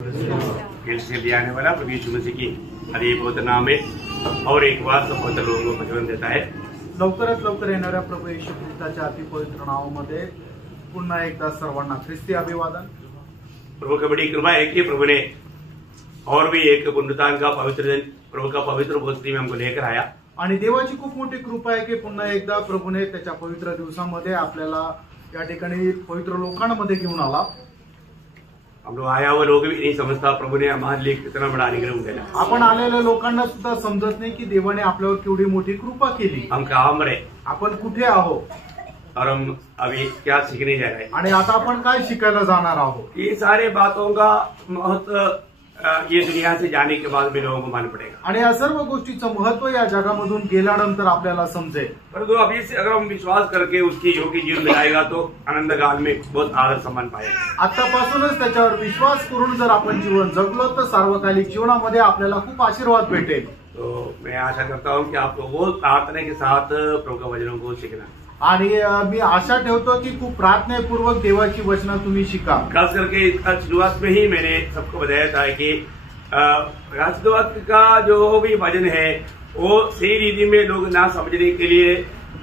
फिर से ले आने वाला प्रभु यीशु मसीह की हरि पवित्र नाम में और एक बार सब पवित्र लोगों को वचन देता है। लवकरात लवकर येणाऱ्या प्रभू येशू ख्रिस्ताच्या अति पवित्र नावामध्ये पुन्हा एकदा सर्वांना ख्रिस्ती अभिवादन। प्रभु की बड़ी कृपा है कि प्रभु ने और भी एक पुनरुत्थान का पवित्र दिन प्रभु का पवित्र उपस्थिति में हमको लेकर आया आणि देवाची खूप मोठी कृपा आहे की पुन्हा एकदा प्रभूने त्याच्या पवित्र दिवसामध्ये आपल्याला या ठिकाणी पवित्र लोकांमध्ये घेऊन आला। हम लोग आया हुआ लोग भी नहीं समझता प्रभु ने हमारे लिए कितना बड़ा अनुग्रह दिया। आपण आलेल्या लोकांना सुद्धा समजत नाही की देवाने आपल्यावर केवढी मोठी कृपा केली। हम कहाँ मरे, आपण कुठे आहोत और हम अभी क्या सीखने जा रहे हैं आणि आता आपण काय शिकायला जाणार आहोत। ये सारे बातों का महत्व ये दुनिया से जाने के बाद भी लोगों को मालूम पड़ेगा आणि या सर्व गोष्टीचं महत्व या जगामधून गेल्यानंतर आपल्याला समजेल। परंतु अभी से अगर हम विश्वास करके उसकी योग्य जीवन बिताएगा तो आनंद काल में बहुत आदर सम्मान पाएगा। आतापासूनच त्याच्यावर विश्वास करून जर आपण जीवन जगलो तर सार्वकालिक जीवनामध्ये आपल्याला खूप आशीर्वाद भेटेल। तो मैं आशा करता हूँ कि आप वो प्रार्थना के साथ प्रभु के वचनों को सीखना आणि मी आशा ठेवतो की खूप प्रार्थनापूर्वक देवाची वचनं तुम्ही शिका। खास करके इसका शुरुआत में ही मैंने सबको बताया था कि राष्ट्रवाद का जो भी वचन है वो सही रीति में लोग ना समझने के लिए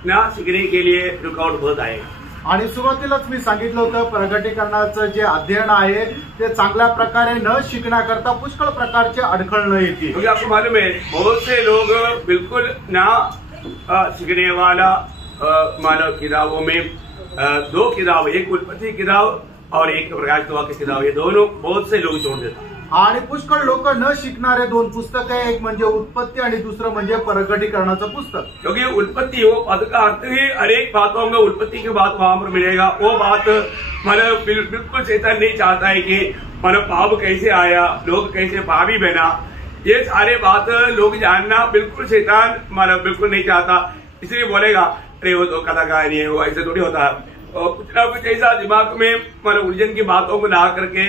ना सीखने के लिए रुकावट बहुत आएगा। आणि सुरुवातीलाच मी सांगितलं होतं प्रगटीकरणाचं जे अध्ययन आहे ते चांगल्या प्रकारे न शिकण्याकरता पुष्कळ प्रकारचे अडखळणं येतील। क्योंकि आपको मालूम है बहुत से लोग बिल्कुल ना सीखने वाला मानव किताबों में दो किताब, एक उत्पत्ति किताब और एक प्रकाशित की किताब, ये दोनों बहुत से लोग छोड़ देते हैं। आणि पुष्कळ लोक न शिकणारे दोन पुस्तक आहे, एक म्हणजे उत्पत्ति आणि दूसरं म्हणजे प्रगटीकरणाचं पुस्तक। क्योंकि उत्पत्ति वो पद का अर्थ ही हर एक बातों में उत्पत्ति की बात वहां पर मिलेगा। वो बात मतलब बिल्कुल शैतान नहीं चाहता है कि मतलब पाप कैसे आया, लोग कैसे पापी बना, ये सारे बात लोग जानना बिल्कुल शैतान मतलब बिल्कुल नहीं चाहता। इसलिए बोलेगा अरे वो तो कथा कहानी है, वो ऐसे थोड़ी होता है। और कुछ ना कुछ ऐसा दिमाग में मतलब उलझन की बातों को ला करके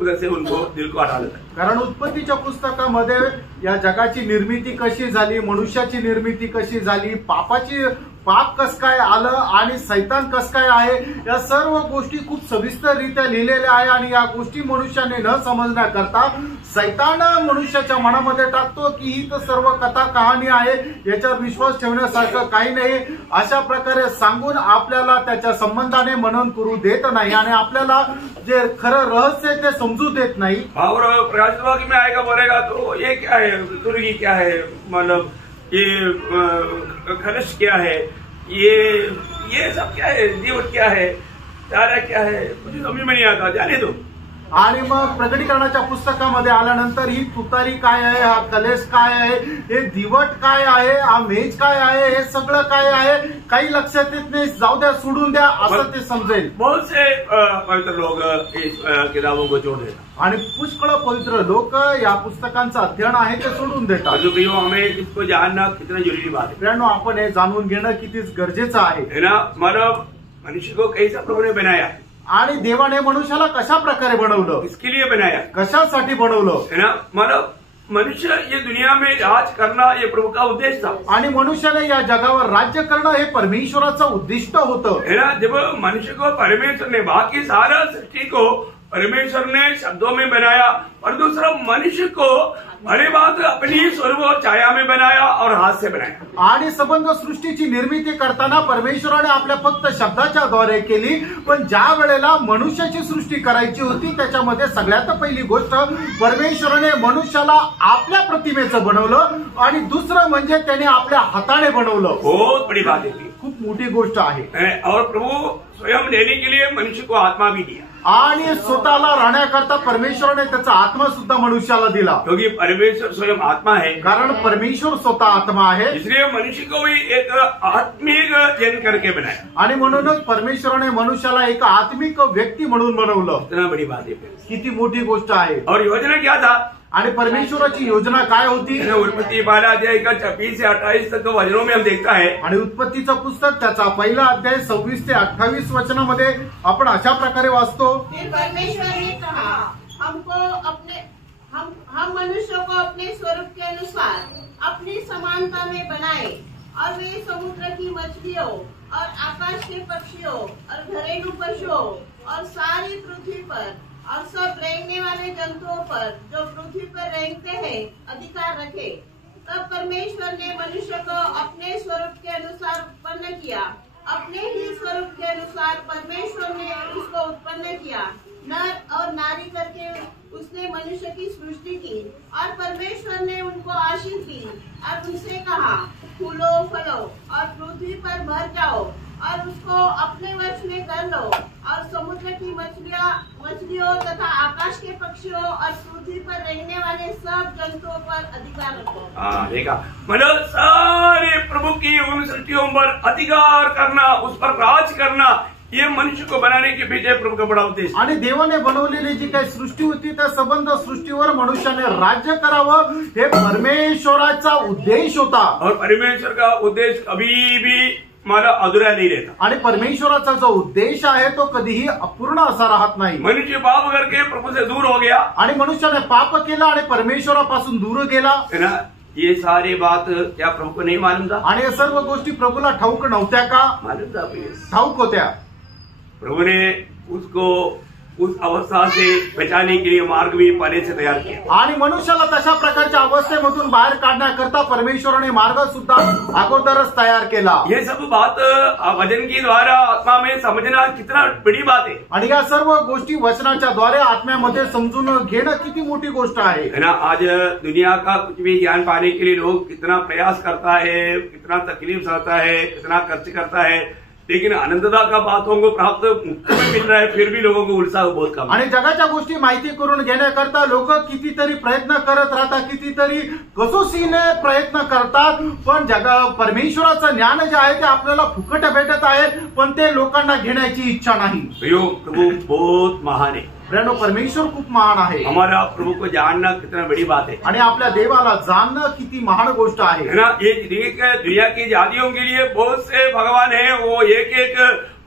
उधर से उनको दिल को हटा देता है। कारण उत्पत्तीच्या पुस्तकामध्ये या जगाची निर्मिती कशी झाली, मनुष्याची निर्मिती कशी झाली, पाप कस काय आलं आणि सैतान कस काय आहे, या सर्व गोष्टी खूप सविस्तररित्या लिहिलेल्या आहे। आणि या गोष्टी मनुष्याने न समजण्याकरता सैतान मनुष्याच्या मनामध्ये टाकतो की ही तर सर्व कथा कहाणी आहे, याच्यावर विश्वास ठेवण्यासारखं काही नाही, अशा प्रकारे सांगून आपल्याला त्याच्या संबंधाने मनन करू देत नाही आणि आपल्याला जे खरं रहस्य आहे ते समजू देत नाही। और प्रकाशित में आएगा बोलेगा तो ये क्या है, तुर्गी क्या है, मतलब ये खलश क्या है, ये सब क्या है, जीवन क्या है, तारा क्या है, मुझे समझ में नहीं आता, जाने दो। आणि मग प्रगटीकरणाच्या पुस्तकामध्ये आल्यानंतर ही तुतारी काय आहे, हा कलेश काय आहे, हे दिवट काय आहे, हा मेज काय आहे, हे सगळं काय आहे काही लक्षात येत नाही, जाऊ द्या सोडून द्या असं ते समजेल। बहुत से पवित्र लोग इस किताबों को छोड़ देतात आणि पुष्कळ पवित्र लोक या पुस्तकांचं अध्ययन आहे ते सोडून देतात। जो हमें इसको जानना कितना जरूरी बात है। मित्रांनो, आपण हे जाणून घेणं कितीच गरजेचं आहे ना। मतलब मनुष्य को कैसा प्रभु ने बनाया आणि देवाने मनुष्याला कशा प्रकारे बनवलं, इसके लिए बनाया, कशासाठी बनवलं है ना। मतलब मनुष्य ये दुनिया में राज करना ये प्रभु का उद्देश्य था आणि मनुष्याने या जगावर राज्य करणं हे परमेश्वराचं उद्दिष्ट होतं, है ना। जब मनुष्य को परमेश्वर ने बाकी सारा सृष्टि को परमेश्वर ने शब्दों में बनाया और दूसरा मनुष्य को भली बात अपनी स्वरूप छाया में बनाया और हाथ से बनाया। आणि संबंध सृष्टीची निर्मिती करताना परमेश्वराने आपल्या फक्त शब्दाच्या द्वारे केली, पण ज्या वेळेला मनुष्याची सृष्टी करायची होती त्याच्यामध्ये सगळ्यात पहिली गोष्ट परमेश्वराने मनुष्याला आपल्या प्रतिमेचं बनवलं आणि दुसरं म्हणजे त्याने आपल्या हाताने बनवलं। बहुत बड़ी बात है, खूप मोठी गोष्ट आहे। और प्रभु स्वयं लेने के लिए मनुष्य को आत्मा भी दिया आणि स्वतःला राहण्याकरता परमेश्वराने त्याचा आत्मा सुद्धा मनुष्याला दिला, क्योंकि परमेश्वर स्वयं आत्मा है, कारण परमेश्वर स्वतः आत्मा आहे। इसलिए मनुष्य को भी एक आत्मिक जन करके बनाया आणि म्हणूनच परमेश्वराने मनुष्याला एक आत्मिक व्यक्ती म्हणून बनवलं। इतना बड़ी बात है, किती मोठी गोष्ट आहे। और योजना क्या था आणि परमेश्वराची योजना काय होती, उत्पत्ति 12 अध्याय का 26 से 28 तक वचनों में हम देखता है। आणि उत्पत्तीचं पुस्तक त्याचा पहिला अध्याय 26 ते 28 वचनामध्ये आपण अशा प्रकारे वाचतो। फिर परमेश्वर ने कहा, हम मनुष्य को अपने स्वरूप के अनुसार अपनी समानता में बनाए और वे समुद्र की मछलियों और आकाश के पक्षियों और घरेलू पशुओं और सारी पृथ्वी पर और सब रेंगने वाले जंतुओं पर जो पृथ्वी पर रेंगते हैं अधिकार रखे। तब परमेश्वर ने मनुष्य को अपने स्वरूप के अनुसार उत्पन्न किया, अपने ही स्वरूप के अनुसार परमेश्वर ने उसको उत्पन्न किया, नर और नारी करके उसने मनुष्य की सृष्टि की। और परमेश्वर ने उनको आशीष दी और उनसे कहा, फूलो फलो और पृथ्वी पर भर जाओ और उसको अपने वश में कर लो और समुद्र की मछलियों तथा आकाश के पक्षियों और पृथ्वी पर रहने वाले सब जंतुओं पर अधिकार रखो। देखा, मतलब सारे प्रभु की उन सृष्टियों पर अधिकार करना, उस पर राज करना, ये मनुष्य को बनाने के पीछे प्रभु का बड़ा उद्देश्य। आणि देवाने बनवलेली जी काही सृष्टी होती त्या संबंध सृष्टीवर मनुष्याने राज्य करावं हे परमेश्वराचा उद्देश होता। और परमेश्वर का उद्देश्य कभी भी मला अधुरा नहीं रहता। आणि परमेश्वराचा जो उद्देश आहे तो कधीही अपूर्ण असा राहत नाही। मनुष्य पाप करके प्रभु से दूर हो गया आणि मनुष्याने पाप केला आणि परमेश्वरापासून दूर गेला, है ना। ये सारी बात क्या प्रभु को नहीं मालूम था? आणि या सर्व गोष्टी प्रभूला ठाऊक नव्हत्या का? मालूम था, ठाऊक होत्या। प्रभु ने उसको उस अवस्था से बचाने के लिए मार्ग भी पहले से तैयार किया। आणि मनुष्याला तशा प्रकारच्या अवस्थेमधून बाहेर काढण्याकरता परमेश्वराने मार्ग सुद्धा अगोदरच तयार केला। ये सब बात वचन के द्वारा आत्मा में समझना कितना बड़ी बात है। आणि या सर्व गोष्टी वचनाच्या द्वारे आत्म्यामध्ये समजून घेणं किती मोठी गोष्ट आहे, है ना। आज दुनिया का कुछ भी ज्ञान पाने के लिए लोग कितना प्रयास करता है, कितना तकलीफ सहता है, कितना खर्च करता है, लेकिन आनंदता का बातों को प्राप्त मुफ्त में मिल रहा है, फिर भी लोगों को उत्साह बहुत कम। आणि जगाच्या गोष्टी माहिती करून घेण्याकरता लोक कितीतरी प्रयत्न करत राहतात, कितीतरी कसोशीने प्रयत्न करतात, पण परमेश्वराचं ज्ञान जे आहे ते आपल्याला फुकट भेटत आहे, पण ते लोकांना घेण्याची इच्छा नाही। प्रभु बहुत महान है, परमेश्वर खूप महान आहे। हमारा प्रभु को जानना कितना बड़ी बात है, आणि आपल्या देवाला जाणणं किती महान गोष्ट आहे, है ना। ये दुनिया की जातियों के लिए बहुत से भगवान है, वो एक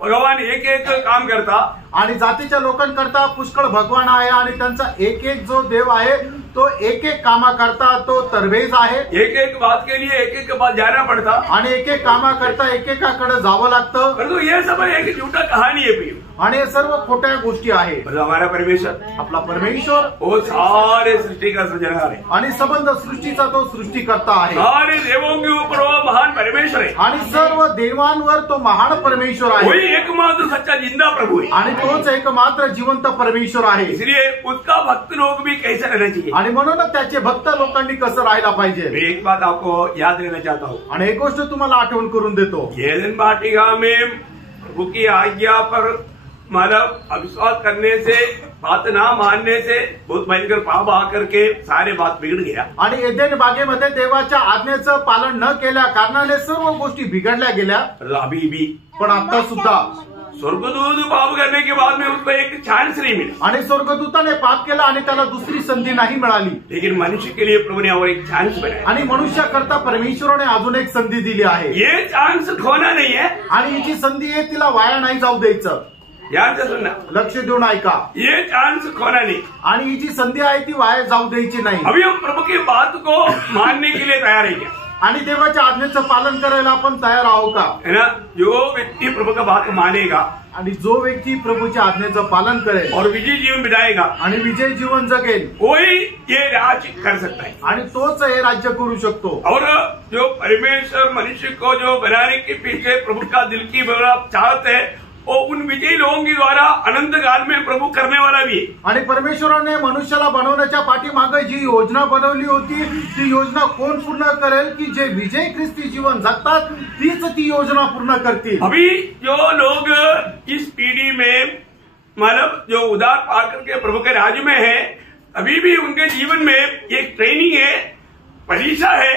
भगवान एक काम करता। आणि जातीच्या लोकांकरता पुष्कळ भगवान आहे आणि त्यांचा एक एक जो देव आहे तो एक एक कामा करता तो तरवेज आहे। एक बात के लिए एक बात जाना पड़ता आणि एक एक कामा करता एकेकाकडे जावं लागतं। परंतु ये सब एक झूठा कहानी है प्रिय, आणि हे सर्व खोट्या गोष्टी आहे। हमारा परमेश्वर, आपला परमेश्वर वो सारे सृष्टि का सृजनहार है आणि संबंध सृष्टीचा तो सृष्टीकर्ता आहे। सारे देवों के ऊपर वो महान परमेश्वर है आणि सर्व देवांवर तो महान परमेश्वर आहे। वही एकमात्र सच्चा जिंदा प्रभु है आणि तोच एकमात्र जिवंत परमेश्वर आहे। इसलिए उसका भक्त लोग भी कैसे रहना चाहिए, आणि म्हणून त्याचे भक्त लोकांनी कसं राहायला पाहिजे। मैं एक बात आपको याद रहना चाहता हूँ, आणि एक गोष्ट तुम्हाला आठवण करून देतो। एदेन वाटिका में प्रभु की आज्ञा पर मतलब अविश्वास करने से, बात ना मानने से बहुत भयंकर पाप आकर के सारे बात बिगड़ गया। आणि एदेन बागेमध्ये देवाच्या आज्ञेचं पालन न केल्या कारणाने सर्व गोष्टी बिघडल्या गेल्या। अभी भी पण आता सुद्धा स्वर्गदूत पाप करने के बाद में उसको एक चांस नहीं मिला, आणि स्वर्गदूताने पाप केला आणि त्याला दुसरी संधी नाही मिळाली। लेकिन मनुष्य के लिए प्रभु ने और एक चांस बनाया, आणि मनुष्याकरता परमेश्वराने अजून एक संधी दिली आहे। ये चांस खोना नहीं है, आणि ही जी संधी आहे तिला वाया नाही जाऊ द्यायचं। ध्यान से सुनना, लक्ष देऊन ऐका, ये चांस खोना नहीं, आणि ही जी संधी आहे ती वाया जाऊ द्यायची नाही। अभी हम प्रभु की बात को मानने के लिए तैयार है क्या? आणि देवाच्या आज्ञेचं पालन करायला आपण तयार आहोत का? है ना। जो व्यक्ति प्रभु का बात मानेगा आणि जो व्यक्ती प्रभूच्या आज्ञेचं पालन करेल और विजय जीवन बिताएगा आणि विजय जीवन जगेल, वही ये राज कर सकता है आणि तोच हे राज्य करू शकतो। और जो परमेश्वर मनुष्य को जो बनाने के पीछे प्रभु का दिल की बड़ा चाहत है, वो उन विजयी लोगों के द्वारा अनंत काल में प्रभु करने वाला भी है। आणि परमेश्वराने मनुष्याला बनवण्याच्या पाठीमागे जी योजना बनवली होती ती योजना कोण पूर्ण करेल की जे विजय ख्रिस्ती जीवन जगतात तीच ती योजना पूर्ण करतील। अभी जो लोग इस पीढ़ी में मतलब जो उदार पा करके प्रभु के राज्य में है, अभी भी उनके जीवन में एक ट्रेनिंग है, परीक्षा है,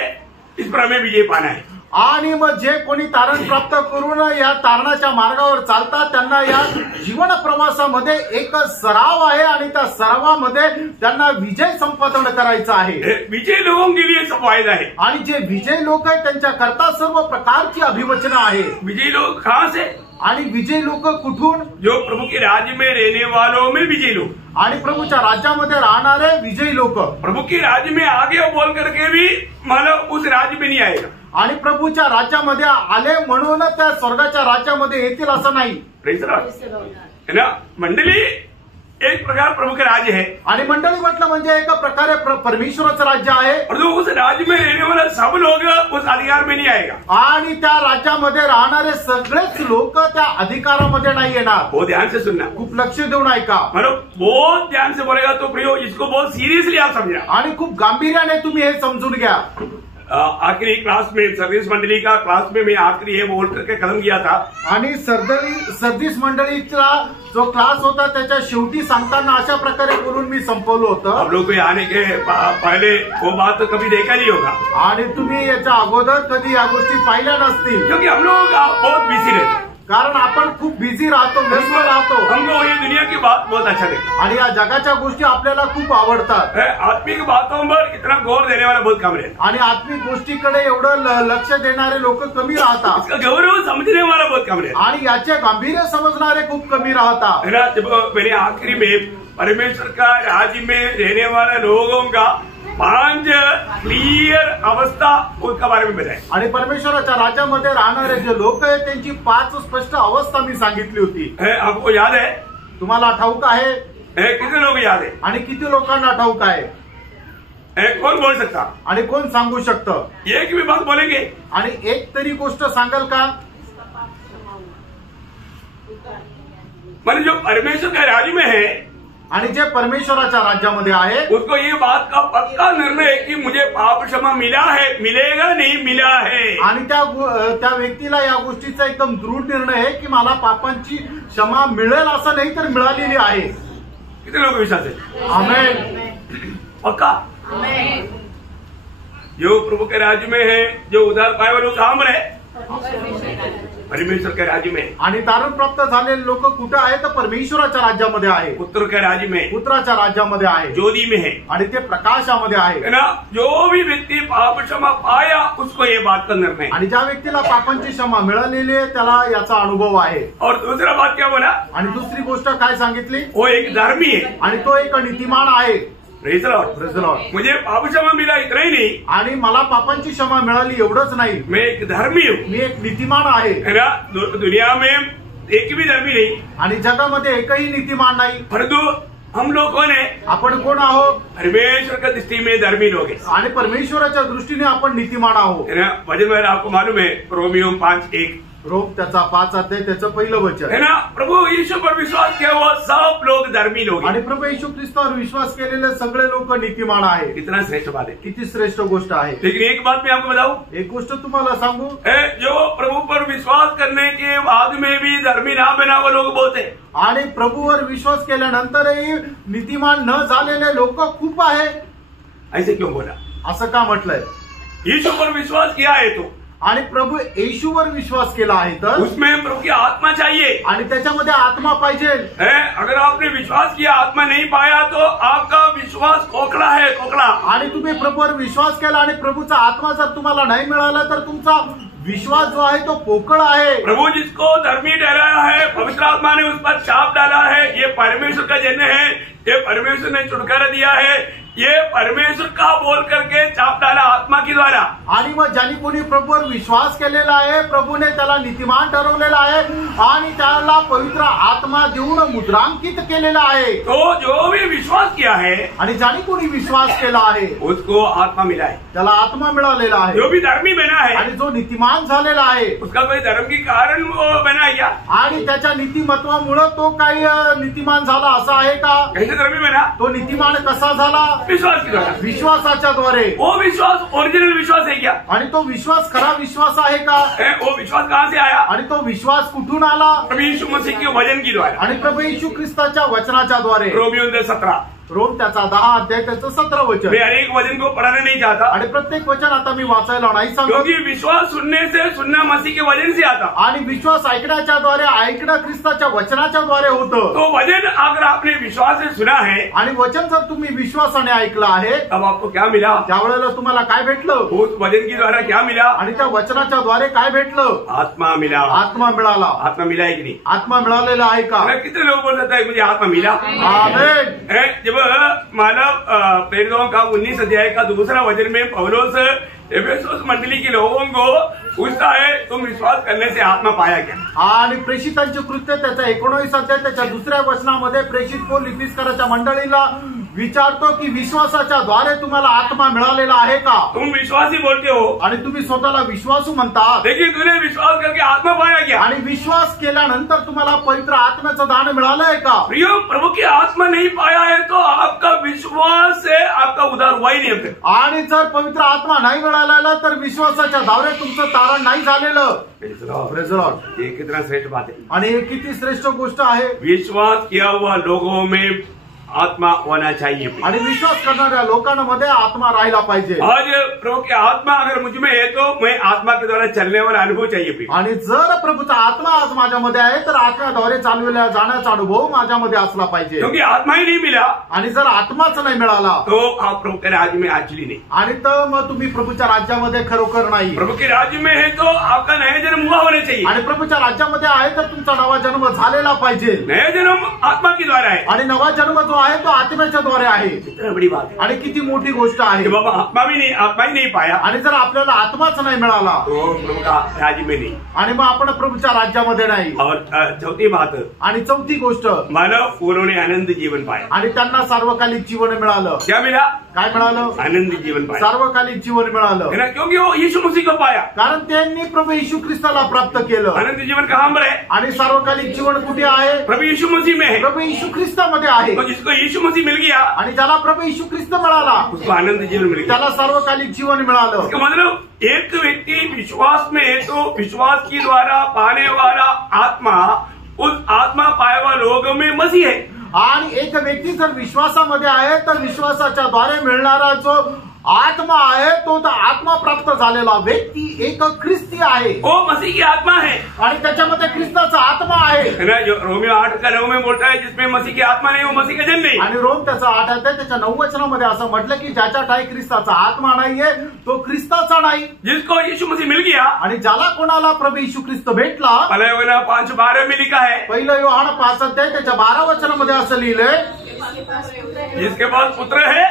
इस पर हमें विजय पाना है। आणि मग जे कोणी तारण प्राप्त करून या तारणाच्या मार्गावर चालतात त्यांना या जीवन प्रवासामध्ये एक सराव आहे आणि त्या सरावामध्ये त्यांना विजय संपादन करायचा आहे। विजय लोगों के लिए सब फायदा है, आणि जे विजय लोक आहेत त्यांच्या करता सर्व प्रकारची अभिवचनं आहे। विजयी लोग कहाँ से? आणि विजयी लोक कुठून? जो प्रभु के राज्य में रहने वालों में विजयी लोग, आणि प्रभूच्या राज्यामध्ये राहणारे विजयी लोक। प्रभु के राज्य में आगे बोल करके भी मतलब उस राज्य में नहीं आएगा, आणि प्रभूच्या राज्यामध्ये आले म्हणून त्या स्वर्गाच्या राज्यामध्ये येतील असं नाही। है ना। मंडली एक प्रकार प्रभु के राज्य है आणि मंडळी म्हटलं म्हणजे एका प्रकारे परमेश्वराचं राज्य आहे और जो उस राज्य में रहने वाला सब लोग उस अधिकार में नहीं आएगा। आणि त्या राज्यामध्ये राहणारे सगळेच लोक त्या अधिकारामध्ये नाही येणार। बहुत ध्यान से सुनना, खूप लक्ष देऊन ऐका। मतलब बहुत ध्यान से बोलेगा तो प्रियो इसको बहुत सीरियसली आप समझना आणि खूप गांभीर्याने तुम्ही हे समजून घ्या। आखिरी क्लास में सर्विस मंडली का क्लास में मैं आखिरी ये बोल करके खत्म किया था आणि सर्विस मंडळीचा जो क्लास होता त्याच्या शेवटी सांगताना अशा प्रकारे बोलून मी संपवलं होतं। आप लोग को आने के पहले वो बात तो कभी देखा नहीं होगा आणि तुम्ही याच्या अगोदर कधी या गोष्टी पाहिल्या नसतील, क्योंकि हम लोग बहुत बिजी रहते हैं, कारण आपण खूप बिझी राहतो, व्यस्त राहतो। हमको ये दुनिया की बात बहुत अच्छा लगता आणि या जगाच्या गोष्टी आपल्याला खूप आवडतात है। आत्मिक बातों पर इतना गौर देने वाला बहुत कम रहता आणि आत्मिक गोष्टीकडे एवढं लक्ष देणारे लोक कमी राहतात इसका गौरव समझने वाला बहुत कम रहता आणि याचे गांभीर्य समजणारे खूप कमी राहतात। है ना। जब मैंने आखिरी में परमेश्वर का राज्य में रहने वाले लोगों का 5 क्लियर अवस्था उसका बारे में बताया आणि परमेश्वराच्या राज्यामध्ये राहणारे जे लोक आहेत त्यांची 5 स्पष्ट अवस्था मी सांगितली होती। आपको याद है? तुम्हाला ठाऊक आहे? कितने लोग याद है? आणि किती लोकांना ठाऊक आहे? कौन बोल सकता? आणि कोण सांगू शकतं? एक भी बात बोलेंगे आणि एक तरी गोष्ट सांगाल का? मतलब जो परमेश्वर के राज्य में है आणि जे परमेश्वराच्या राज्यामध्ये आहे उसको ये बात का पक्का निर्णय है कि मुझे पाप क्षमा मिला है, मिलेगा नहीं मिला है। आणि त्या व्यक्तीला या गोष्टीचा एकदम दृढ निर्णय आहे की मला पापांची क्षमा मिळेल असं नाही तर मिळालेली आहे। कितने लोग विश्वास है? आमेन। पक्का? जो प्रभु के राज्य में है, जो उद्धार पाए वाले कहाँ पर है? परमेश्वर के राज्य में। आणि तारण प्राप्त झालेले लोक कुठे आहे? तर परमेश्वराच्या राज्यामध्ये आहे, पुत्र के राज्य में, पुत्राच्या राज्यामध्ये आहे, ज्योति में है आणि ते प्रकाशामध्ये आहे। है ना। जो भी व्यक्ति पाप क्षमा पाया उसको ये बात का निर्णय, आणि ज्या व्यक्तीला पापांची क्षमा मिळालेली आहे त्याला याचा अनुभव आहे। और दूसरा बात क्या बोला? आणि दुसरी गोष्ट काय सांगितली? वो एक धर्मी है आणि तो एक नीतिमान आहे। Praise the Lord. Praise the Lord. मुझे पाप क्षमा मिला इतना ही नहीं, आणि मला पापांची क्षमा मिळाली एवढंच नाही, मैं एक धर्मी हूँ, मी एक नीतिमान आहे। है ना। दुनिया में एक भी धर्मी नहीं, आणि जगामध्ये एकही नीतिमान नाही, परंतु हम लोग कौन है? आपण कोण आहोत? परमेश्वर का दृष्टि में धर्मी लोग हैं, आणि परमेश्वराच्या दृष्टीने आपण नीतिमान आहोत। है ना। वचन में आपको मालूम है रोमियो 5:1 रोम त्याचा 5 अध्याय त्याचं पहिलं वचन है ना। प्रभु यीशु पर विश्वास किया हुआ सब लोग धर्मी लोग हैं। आणि प्रभू येशू ख्रिस्तावर विश्वास केलेले सगळे लोक नीतिमान आहेत। कितना श्रेष्ठ बात है। किती श्रेष्ठ गोष्ट आहे। लेकिन एक बात मैं आपको बताऊं, एक गोष्ट तुम्हाला सांगू, जो प्रभु पर विश्वास करने के बाद में भी धर्मी ना बना हुआ लोग बहुत है। आणि प्रभूवर विश्वास केल्यानंतरही नीतिमान न झालेले लोक खूप आहे। ऐसे क्यों बोला? असं का म्हटलंय? यीशु पर विश्वास किया है तो, आणि प्रभू येशूवर विश्वास केला आहे तर उसमें प्रभु की आत्मा चाहिए, आणि त्याच्यामध्ये आत्मा पाहिजे। अगर आपने विश्वास किया आत्मा नहीं पाया तो आपका विश्वास खोखला है, खोखला। आणि तुम्ही प्रभूवर विश्वास केला आणि प्रभूचा आत्मा जर तुम्हाला नाही मिळाला तर तुमचा विश्वास जो आहे तो पोकळ आहे। प्रभु जिसको धर्मी ठहराया है, पवित्र आत्मा ने उस पर छाप डाला है, ये परमेश्वर का जन है, ये परमेश्वर ने छुटकारा दिया है, ये परमेश्वर का बोल करके छाप डाला आत्मा के द्वारा। आणि मग ज्यांनी कोणी प्रभूवर विश्वास केलेला आहे, प्रभूने त्याला नीतिमान ठरवलेला आहे आणि त्याला पवित्र आत्मा देऊन मुद्रांकित केलेला आहे। तो जो भी विश्वास किया है आणि ज्यांनी कोणी विश्वास केला आहे उसको आत्मा मिला है, त्याला आत्मा मिळालेला आहे। जो भी धर्मी बना है आणि जो नीतिमान झालेला आहे उसका कोई धर्म की कारण वो बना है क्या? आणि त्याच्या नीतिमत्वामुळे तो काही नीतिमान झाला असं आहे का? कैसे धर्मी बना? तो नीतिमान कसा झाला? विश्वास के द्वारा। विश्वासाच्या द्वारे। वो विश्वास ओरिजिनल विश्वास है क्या? आणि तो विश्वास खरा विश्वास आहे का? वो विश्वास कहाँ से आया? आणि तो विश्वास कुठून आला? प्रभु यीशु मसीह के वचन की द्वारा। आणि प्रभू येशू ख्रिस्ताच्या वचनाच्या द्वारे। रोमियो 10:17 रोम त्याचा 10 अध्याय त्याचं 17 वचन। मैं हर एक वचन को पढ़ाना नहीं चाहता, आणि प्रत्येक वचन आता मी वाचायला नाही सांगत, क्योंकि विश्वास सुनने से सुनना मसीह के वचन से आता, आणि विश्वास ऐकण्याच्या द्वारे ऐकणं ख्रिस्ताच्या वचनाच्या द्वारे होतं। तो वचन अगर आपने विश्वास से सुना है आणि वचन जर तुम्ही विश्वासाने ऐकलं आहे तब आपको क्या मिला? त्यावेळेला तुम्हाला काय भेटलं? उस वचन की द्वारा क्या मिला? आणि त्या वचनाच्या द्वारे काय भेटलं? आत्मा मिला। आत्मा मिळाला। आत्मा मिला है कि नहीं? आत्मा मिळालेला आहे का? कितने लोग बोल सकता है मुझे आत्मा मिला? आमेन। जब मानव प्रेरितों का 19 अध्याय का दूसरा वचन में पौलुस एफेसुस मंडली के लोगों को पूछता है तुम विश्वास करने से आत्मा पाया क्या? आणि प्रेषितांचे कृत्य त्याच्या 19 अध्याय त्याच्या 2ऱ्या वचनामध्ये प्रेषित पौल इफिसकराच्या मंडळीला विचारतो की विश्वासाच्या द्वारे तुम्हाला आत्मा मिळालेला आहे का? तुम विश्वासी बोलते हो आणि तुम्ही स्वतःला विश्वासू म्हणतात, लेकिन तूने विश्वास करके आत्मा पाया क्या? आणि विश्वास केल्यानंतर तुम्हाला पवित्र आत्म्याचं दान मिळालंय का? प्रियो, प्रभु की आत्मा नहीं पाया है तो आपका विश्वास से आपका उद्धार हुआ ही नहीं है। आणि जर पवित्र आत्मा नाही मिळालेला तर विश्वासाच्या द्वारे तुमचं तारण नाही झालेलं. Praise the Lord. ये कितना श्रेष्ठ बात है। आणि हे किती श्रेष्ठ गोष्ट आहे. विश्वास किया हुआ लोगों में आत्मा होना चाहिए आणि विश्वास करणाऱ्या लोकांमध्ये आत्मा राहिला पाहिजे. आज प्रभु की आत्मा अगर मुझ में है तो मैं आत्मा के द्वारा चलने वाला अनुभव चाहिए. आणि जर प्रभूचा आत्मा आज माझ्यामध्ये आहे तर आत्म्याद्वारे चालविल्या जाण्याचा अनुभव माझ्यामध्ये असला पाहिजे. क्योंकि आत्मा ही नहीं मिला आणि जर आत्माच नाही मिळाला तो आप प्रभु के राज्य में एक्चुअली नहीं. आणि तर मग तुम्ही प्रभूच्या राज्यामध्ये खरोखर नाही. प्रभु के राज्य में है तो आपका नया जन्म हुआ होना चाहिए. आणि प्रभूच्या राज्यामध्ये आहे तर तुमचा नवा जन्म झालेला पाहिजे. नया जन्म आत्मा के द्वारा है आणि नवा जन्म जो आहे तो आत्म्याच्या द्वारे आहे. इतना बड़ी बात है. आणि किती मोठी गोष्ट आहे. बाबा आत्मा ही नहीं पाया आणि जर आपल्याला आत्माच नाही मिळाला तो प्रभु का राज्य में नहीं. आणि मग आपण प्रभूच्या राज्यामध्ये नाही. और चौथी बात, आणि चौथी गोष्ट, मानव उन्होंने आनंद जीवन पाया. आणि त्यांना सार्वकालिक जीवन मिळालं. क्या मिला? काय मिळालं? आनंद जीवन पाया. सार्वकालिक जीवन मिळालं. है ना? क्योंकि वो यीशु मसीह को पाया. कारण त्यांनी प्रभू येशू ख्रिस्ताला प्राप्त केलं. आनंद जीवन कहाँ पर है? आणि सार्वकालिक जीवन कुठे आहे? प्रभु यीशु मसीह में है. प्रभू येशू ख्रिस्तामध्ये आहे. तो जिसको यीशु मसीह मिल गया आणि ज्याला प्रभू येशू ख्रिस्त मिळाला उसको आनंद जीवन मिल गया. त्याला सार्वकालिक जीवन मिळालं. इसका मतलब एक व्यक्ति विश्वास में है तो विश्वास के द्वारा पाने वाला आत्मा, उस आत्मा पाए हुआ लोगों में मसीह है. आणि एक व्यक्ती जर विश्वासामध्ये आहे तर विश्वासाच्या द्वारे मिळणारा जो आत्मा आहे तो आत्मा प्राप्त झालेला व्यक्ती एक ख्रिस्ती आहे. वो मसीह की आत्मा है. आणि त्याच्यामध्ये ख्रिस्ताचा आत्मा आहे. है ना? जो रोमियो 8:9 में बोलता है जिसमें मसीह की आत्मा नहीं वो मसीह का जन नहीं. आणि रोम त्याचा 8 अध्याय त्याच्या 9 वचनामध्ये असं म्हटलं की ज्याच्या ठाई ख्रिस्ताचा आत्मा नाहीये तो ख्रिस्ताचा नाही. जिसको यीशु मसीह मिल गया, आणि ज्याला कोणाला प्रभू येशू ख्रिस्त भेटला, पहला यूहन्ना 5:12 में लिखा है, 1 योहान 5 अध्याय त्याच्या 12 वचनामध्ये असं लिहिलंय, जिसके पास पुत्र है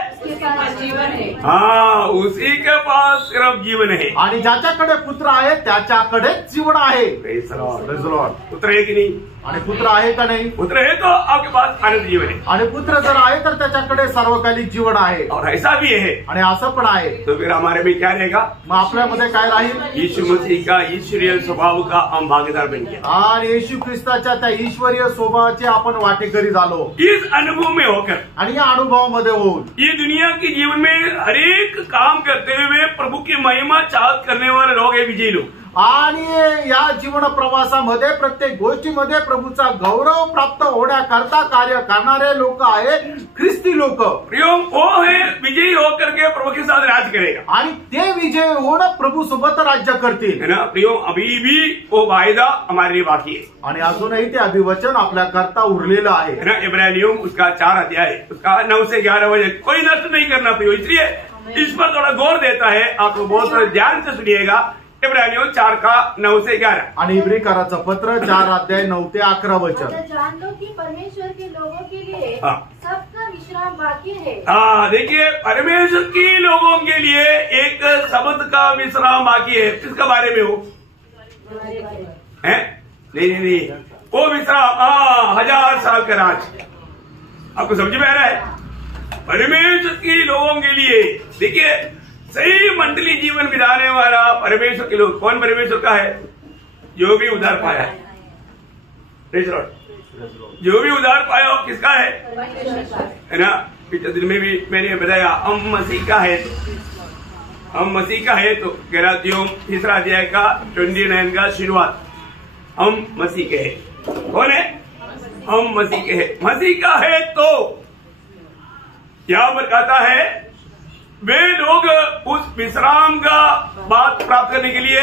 जीवन है. हाँ, उसी के पास सिर्फ जीवन है. आणि ज्याच्याकडे पुत्र आहे त्याच्याकडेच जीवन आहे. Praise the Lord. Praise the Lord. पुत्र है कि नहीं? आणि पुत्र आहे का नाही? पुत्र है तो आपके पास आनंद जीवन है. आणि पुत्र जर आहे तर त्याच्याकडे सार्वकालिक जीवन आहे. और ऐसा भी है. आणि असं पण आहे. तो फिर हमारे में क्या रहेगा? मग आपल्यामध्ये काय राहील? यीशु मसीह का ईश्वरीय स्वभाव का हम भागीदार बन गए. आणि येशू ख्रिस्ताच्या त्या ईश्वरीय स्वभावाचे आपण वाटेकरी झालो. इस अनुभव में होकर, आणि या अनुभवामध्ये होऊन, ये दुनिया के जीवन में हर एक काम करते हुए प्रभु की महिमा चाहत करने वाले लोग है विजयी लोग. आणि या जीवन प्रवासामध्ये प्रत्येक गोष्टीमध्ये प्रभूचा गौरव प्राप्त होण्याकरता कार्य करणारे लोक आहे ख्रिस्ती लोक. प्रियो, वो है विजयी होकर के प्रभु के साथ राज करेगा. आणि ते विजय होऊन प्रभू सोबत राज्य करतील. है ना प्रियो? अभी भी वो वायदा हमारे लिए बाकी है. आणि अजूनही ते अभिवचन आपल्या करता उरलेलं आहे. है ना? इब्रानियों उसका 4 अध्याय उसका 9 से 11 वचन. कोई नष्ट नहीं करना प्रियो. इसलिए इस पर थोड़ा गौर देता है. आप बहुत ध्यान से सुनिएगा. इब्रानियों 4:9 से 11. आणि इब्रिकाराचं पत्र 4 अध्याय 9 ते 11 वचन. जान लो कि परमेश्वर के लोगों के लिए हाँ. सबका विश्राम बाकी है. हाँ, देखिए, परमेश्वर के लोगों के लिए एक शब्द का विश्राम बाकी है. किसके बारे में हो? है? नहीं, वो विश्राम 1000 साल का राज. आपको समझ में आ रहा है? परमेश्वर के लोगों के लिए, देखिए, सही मंडली जीवन बिताने वाला परमेश्वर के लोग. कौन परमेश्वर का है? जो भी उद्धार पाया है. Praise the Lord. जो भी उद्धार पाया हो किसका है? है ना? पिछले दिन में भी मैंने बताया, हम मसीह का है तो गलातियों 3 अध्याय का 29 का शुरुआत. हम मसीह के हैं. कौन है? हम मसीह के हैं. मसीह का है तो यहाँ पर कहता है वे लोग उस विश्राम का बात प्राप्त करने के लिए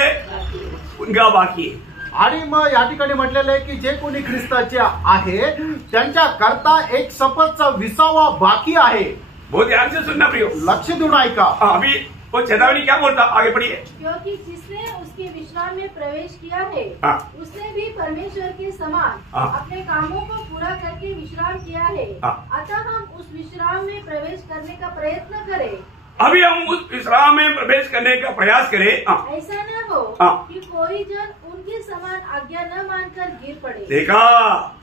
उनका बाकी है. आणि मग या ठिकाणी म्हटलेलं आहे की जे कोणी ख्रिस्ताचे आहे त्यांच्या करता एक शपथचा 20वा बाकी आहे. बहुत ध्यान से सुनना प्रियो. लक्ष देऊन ऐका. अभी वो चेतावनी क्या बोलता? आगे पढ़िए. क्योंकि जिसने उसके विश्राम में प्रवेश किया है हाँ. उसने भी परमेश्वर के समान हाँ. अपने कामों को पूरा करके विश्राम किया है. हाँ. अतः हम उस विश्राम में प्रवेश करने का प्रयत्न करें अभी हम उस विश्राम में प्रवेश करने का प्रयास करें। हाँ, ऐसा न हो हाँ। कि कोई जन उनके समान आज्ञा न मानकर गिर पड़े। देखा,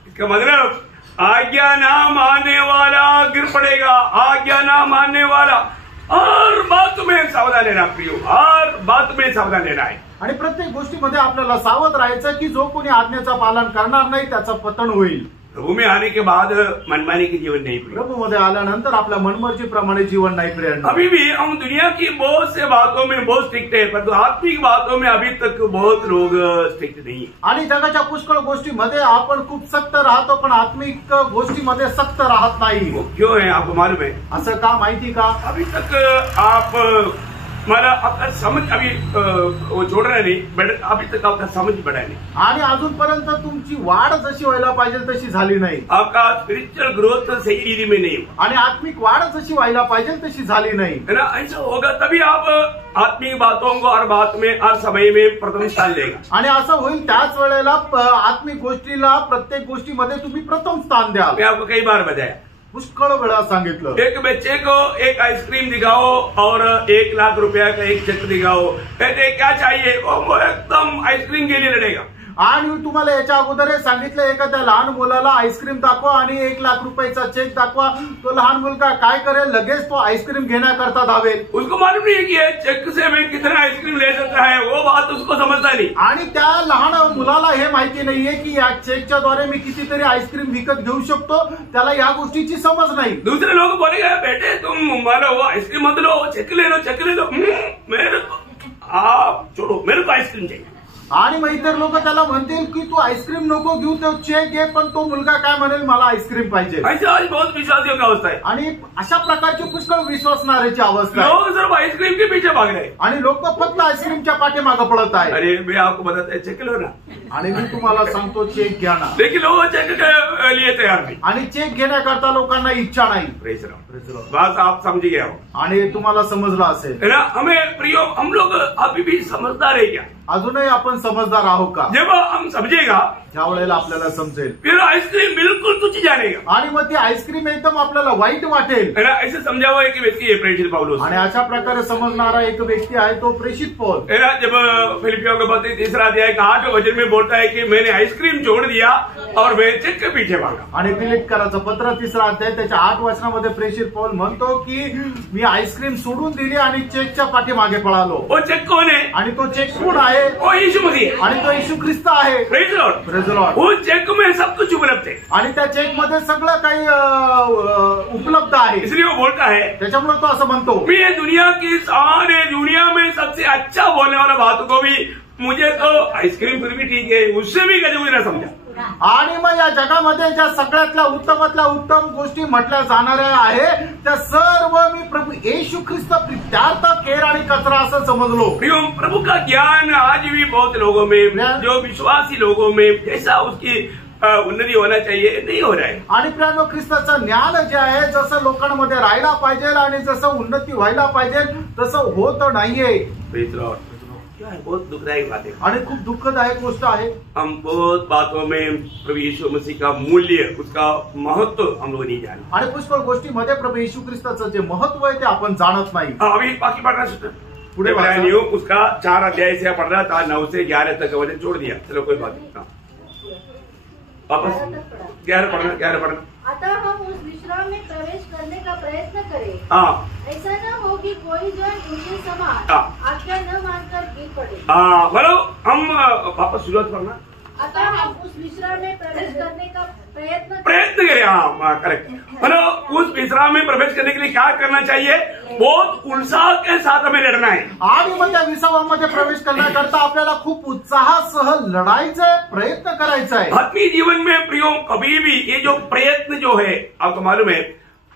इसका मतलब आज्ञा ना मानने वाला गिर पड़ेगा। आज्ञा ना मानने वाला हर बात में सावधान रहना प्रियो, हर बात में सावधान रहना है। आणि प्रत्येक गोष्टीमध्ये आपल्याला सावध राहायचं की जो कोणी आज्ञेचं पालन करणार नाही त्याचं पतन होईल। प्रभु में आने के बाद मनमानी के जीवन नहीं प्रियो। प्रभू मध्ये आल्यानंतर आपल्या मनमर्जीप्रमाणे जीवन नाही प्रियांनो। अभी भी हम दुनिया की बहुत से बातों में बहुत स्ट्रिक्ट है, परंतु आत्मिक बातों में अभी तक बहुत लोग स्ट्रिक्ट नहीं है। आणि जगाच्या पुष्कळ गोष्टीमध्ये आपण खूप सक्त राहतो पण आत्मिक गोष्टीमध्ये सक्त राहत नाही। वो क्यों है आपको मालूम है? असं का माहिती का? अभी तक आप मला आपका समझ अभी वो जोड़ रहे नहीं, बट अभी तक आपका समझ बढ़ा नहीं। आणि अजूनपर्यंत तुमची वाढ जशी व्हायला पाहिजे तशी झाली नाही। आपका स्पिरिचुअल ग्रोथ सही रीति में नहीं हुआ। आणि आत्मिक वाढ जशी व्हायला पाहिजे तशी झाली नाही। है ना? ऐसा होगा तभी आप आत्मिक बातों को हर बात में हर समय में प्रथम स्थान लेगा। आणि असं होईल त्याच वेळेला आत्मिक गोष्टीला प्रत्येक गोष्टीमध्ये तुम्ही प्रथम स्थान द्याल। मैं आपको कई बार बताया, पुष्कळ वेळा सांगितलं। एक बच्चे को एक आइसक्रीम दिखाओ और 1 लाख रुपया का एक चेक दिखाओ, कहते क्या चाहिए, वो एकदम आइसक्रीम के लिए लड़ेगा। आणि मी तुम्हाला याच्या अगोदर हे सांगितलं, एखाद्या लहान मुलाला आईस्क्रीम दाखवा आणि 1 लाख रुपयाचा चेक दाखवा, तो लहान मुलगा काय करेल, लगेच तो आईस्क्रीम घेण्याकरता धावेल। उसको मालूम नहीं है कि ये चेक से मैं कितना आइसक्रीम ले सकता है, वो बात उसको समझता नहीं। आणि त्या लहान मुलाला हे माहिती नाहीये की या चेकच्या द्वारे मी कितीतरी आईस्क्रीम विकत घेऊ शकतो, त्याला या गोष्टीची समज नाही। दूसरे लोग बोलेंगे बेटे तुम मानो वो आइसक्रीम मत लो, चेक ले लो। मेरे को आप छोड़ो, मेरे को आइसक्रीम चाहिए। आणि मग इतर लोक त्याला म्हणतील की तू आईस्क्रीम नको घेऊ, तो चेक घे, पण तो मुलगा काय म्हणेल, मला आईस्क्रीम पाहिजे। ऐसा आज बहुत विश्वासियों की अवस्था है। आणि अशा प्रकारची पुष्कळ विश्वासणाऱ्याची अवस्था आहे। लोग सिर्फ आइसक्रीम के पीछे भाग रहे हैं। आणि लोक फक्त आईस्क्रीमच्या पाठीमागे पळत आहे। अरे मैं आपको बताता है, चेक लो ना। आणि मी तुम्हाला सांगतो चेक घ्या ना, लेकिन लोग चेक के लिए तैयार नहीं। आणि चेक घेण्याकरता लोकांना इच्छा नाही। प्रेज लॉर्ड, बात आप समझ गए हो। आणि तुम्हाला समजलं असेल है ना? हमें प्रियो, हम लोग अभी भी समझदार है क्या? अजूनही आपण समजदार आहोत का? जब हम समझेगा त्या वेळेला आपल्याला समजेल। फिर आइसक्रीम बिल्कुल तुच्छ जानेगा। आणि मग ती आईस्क्रीम एकदम आपल्याला वाईट वाटेल। है ना? ऐसे समझा हुआ एक व्यक्ति है प्रेषित पौलुस। आणि अशा प्रकारे समजणारा एक व्यक्ति आहे तो प्रेषित पौल। है ना? जब फिलिपियों के पत्र 3 अध्याय का 8 वचन में बोलता है कि मैंने आइसक्रीम छोड़ दिया और मैं चेक के पीछे भागा। आणि फिलिप्पियराचं पत्र 3 अध्याय त्याच्या 8 वचनामध्ये प्रेषित पौल म्हणतो की मी आईस्क्रीम सोडून दिली आणि चेकच्या पाठीमागे पळालो। वो चेक कौन है? आणि तो चेक कोण आहे? वो यीशु मसीह है। आणि तो येशू ख्रिस्त आहे। Praise Lord, praise Lord. वो चेक में सब कुछ उपलब्ध है। आणि त्या चेक मध्ये सगळं काही उपलब्ध आहे, इसलिए वो बोलता है, त्याच्यामुळे तो असं म्हणतो, मैं ये दुनिया की सारे दुनिया में सबसे अच्छा बोलने वाला बात को भी, मुझे तो आइसक्रीम फिर भी ठीक है, उससे भी कधी ना समझा। आणि मग या जगामध्ये ज्या सगळ्यातल्या उत्तम गोष्टी म्हटल्या जाणाऱ्या आहे त्या सर्व मी प्रभू येशू ख्रिस्त प्रित्यार्थ केर आणि कचरा असं समजलो। प्रभु का ज्ञान आज भी बहुत लोगों में, जो विश्वासी लोगों में जैसा उसकी उन्नती होना चाहिए नहीं हो रहा है। आणि प्रियानो, ख्रिस्ताचं ज्ञान जे आहे जसं लोकांमध्ये राहायला पाहिजे आणि जसं उन्नती व्हायला पाहिजे तसं होत नाहीये। प्रेज लॉर्ड, बहुत दुखदायक बात है आणि खूप दुःखदायक गोष्ट आहे। हम बहुत बातों में प्रभु यीशु मसीह का मूल्य, उसका महत्व हम लोग नहीं जानते। आणि पुष्कळ गोष्टीमध्ये प्रभु येशू ख्रिस्ताचं जे महत्व आहे ते आपण जाणत नाही। अभी बाकी पढ़ना सिस्टर, पुढे उसका 4 अध्याय से पढ़ रहा था, 9 से 11 तक वचन छोड़ दिया। चलो कोई बात नहीं, वापस 11 पढ़ना। अतः हम उस विश्राम में प्रवेश करने का प्रयत्न करें। हाँ, ऐसा न हो कि कोई जन उनके समान आज्ञा न मानकर गिर पड़े। हाँ, मतलब हम वापस शुरुआत करना। अतः हम उस विश्राम में प्रवेश करने का प्रयत्न करें। हाँ, करेक्ट। मतलब उस विश्राम में प्रवेश करने के लिए क्या करना चाहिए? बहुत उत्साह के साथ हमें लड़ना है। आणि मग त्या विसावामध्ये प्रवेश करण्याकरता आपल्याला खूप उत्साहासह लढायचंय, प्रयत्न करायचा आहे। आत्मीय जीवन में प्रियो, कभी भी ये जो प्रयत्न जो है, आपको मालूम है,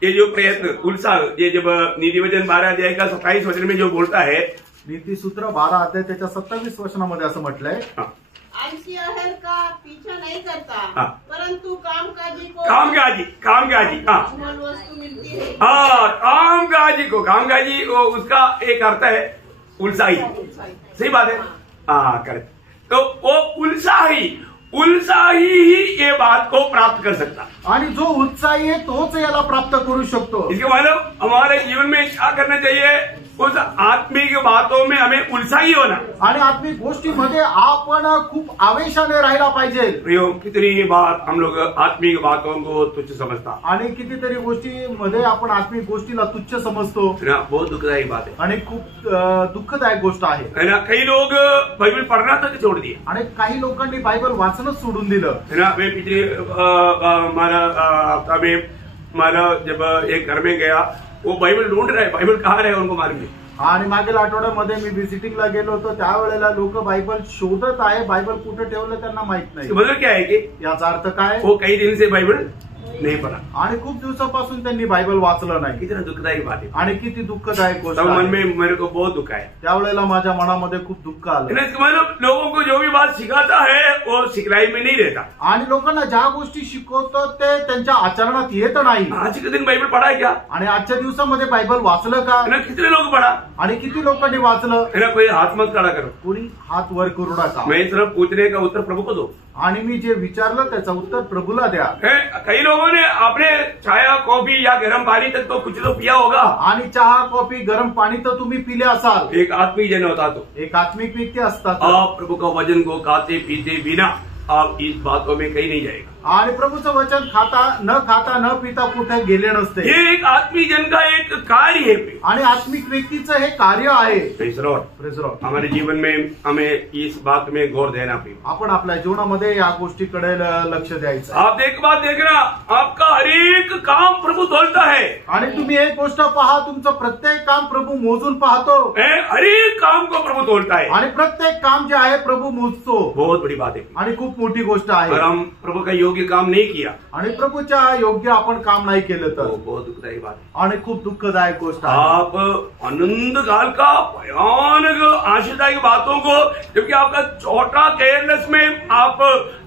ये जो प्रयत्न उत्साह, ये जब नीतिवचन 12 अध्याय का 27 वचन में जो बोलता है, नीतिसूत्र 12 अध्याय त्याच्या 27 वचनामध्ये असं म्हटलंय, आलसी अहर का पीछा नहीं करता, हाँ। परंतु कामकाजी को कामकाजी हाँ, वस्तु मिलती है। हाँ, कामकाजी को उसका एक अर्थ है उत्साही। सही बात है, हाँ करेक्ट। तो वो उत्साही, उत्साही ही ये बात को प्राप्त कर सकता। आणि जो उत्साही आहे तोच याला प्राप्त करू शकतो। इसके मतलब हमारे जीवन में क्या करना चाहिए, उस आत्मिक बातों में हमें उत्साही होना। आणि आत्मिक गोष्टीमध्ये आपण खूप आवेशाने राहायला पाहिजे। प्रियो, कितनी बार हम लोग आत्मिक बातों को तुच्छ समझता, आणि कितीतरी गोष्टीमध्ये आपण आत्मिक गोष्टीला तुच्छ समजतो। है ना, बहुत दुखदायी बात है। आणि खूप दुःखदायक गोष्ट आहे। है ना, कई लोग बाइबल पढ़ना तक छोड़ दिए। आणि काही लोकांनी बायबल वाचणच सोडून दिलं। है ना, मैं पिछले हमारा हफ्ता में हमारा जब एक घर में गया, वो बाइबल ढूंढ रहे, बाइबल कहाँ रहे उनको मालूम नहीं। आणि मागील आठवड्यामध्ये मी व्हिजिटिंगला गेलो होतो, त्यावेळेला लोक बायबल शोधत आहे, बायबल कुठे ठेवलं त्यांना माहित नाही। मतलब क्या है कि याचा अर्थ काय, वो कई दिन से बाइबल नहीं पढ़ा आणि खूप दिवसापासून त्यांनी बायबल वाचलं नाही। कितना दुखदायी बात है। आणि किती दुःखदायक गोष्ट तब मन आहे। में मेरे को बहुत दुख आया। त्यावेळेला माझ्या मनामध्ये खूप दुःख आलं। मतलब लोगों को जो भी बात सिखाता है वो सिखलाई में नहीं रहता। आणि लोकांना ज्या गोष्टी शिकवतो ते त्यांच्या आचरणात येत नाही। आज के दिन बाइबल पढ़ा है क्या? आणि आजच्या दिवसामध्ये बायबल वाचलं का? है ना, कितने लोग पढ़ा? आणि किती लोकांनी वाचलं? है ना, कोई हाथ मत खड़ा करो, कोणी हात वर करू नका। मैं सिर्फ पूछने का उत्तर प्रभु को दो। आणि मी जे विचारलं त्याचं उत्तर प्रभूला द्या। कई लोगों ने अपने चाय कॉफी या गर्म पानी तक तो कुछ तो पिया होगा। आणि चहा कॉफी गरम पाणी तर तुम्ही पिले असाल। एक आत्मिक जन होता तो एक आत्मिक व्यक्ती असतात। आप प्रभु का वचन को खाते पीते बिना आप इस बातों में कहीं नहीं जाएगा। आणि प्रभूचं वचन खाता न पिता कुठे गेले नसते। ये एक आत्मिक जन का एक कार्य है। आणि आत्मिक व्यक्तीचं हे कार्य आहे। Praise Lord. Praise Lord. हमारे जीवन में हमें इस बात में गौर देना चाहिए। आपण आपल्या जीवनामध्ये या गोष्टीकडे लक्ष द्यायचं। आप एक बात देखना, आपका हर एक काम प्रभु तोलता है। आणि तुम्ही एक गोष्ट पहा, तुमचं प्रत्येक काम प्रभू मोजून पाहतो। हर एक काम को प्रभु तोलता है। आणि प्रत्येक काम जे आहे प्रभू मोजतो। बहुत बड़ी बात है आणि खूप मोठी गोष्ट आहे। अगर हम प्रभु का योग्य काम नहीं किया, आणि प्रभूच्या योग्य आपण काम नाही केलं तर बहुत दुखदायी बात है। आणि खूप दुःखदायक गोष्ट आहे। आप आनंद काल का भयानक आशीर्वादायक बातों को, जबकि आपका छोटा केयरलेस में आप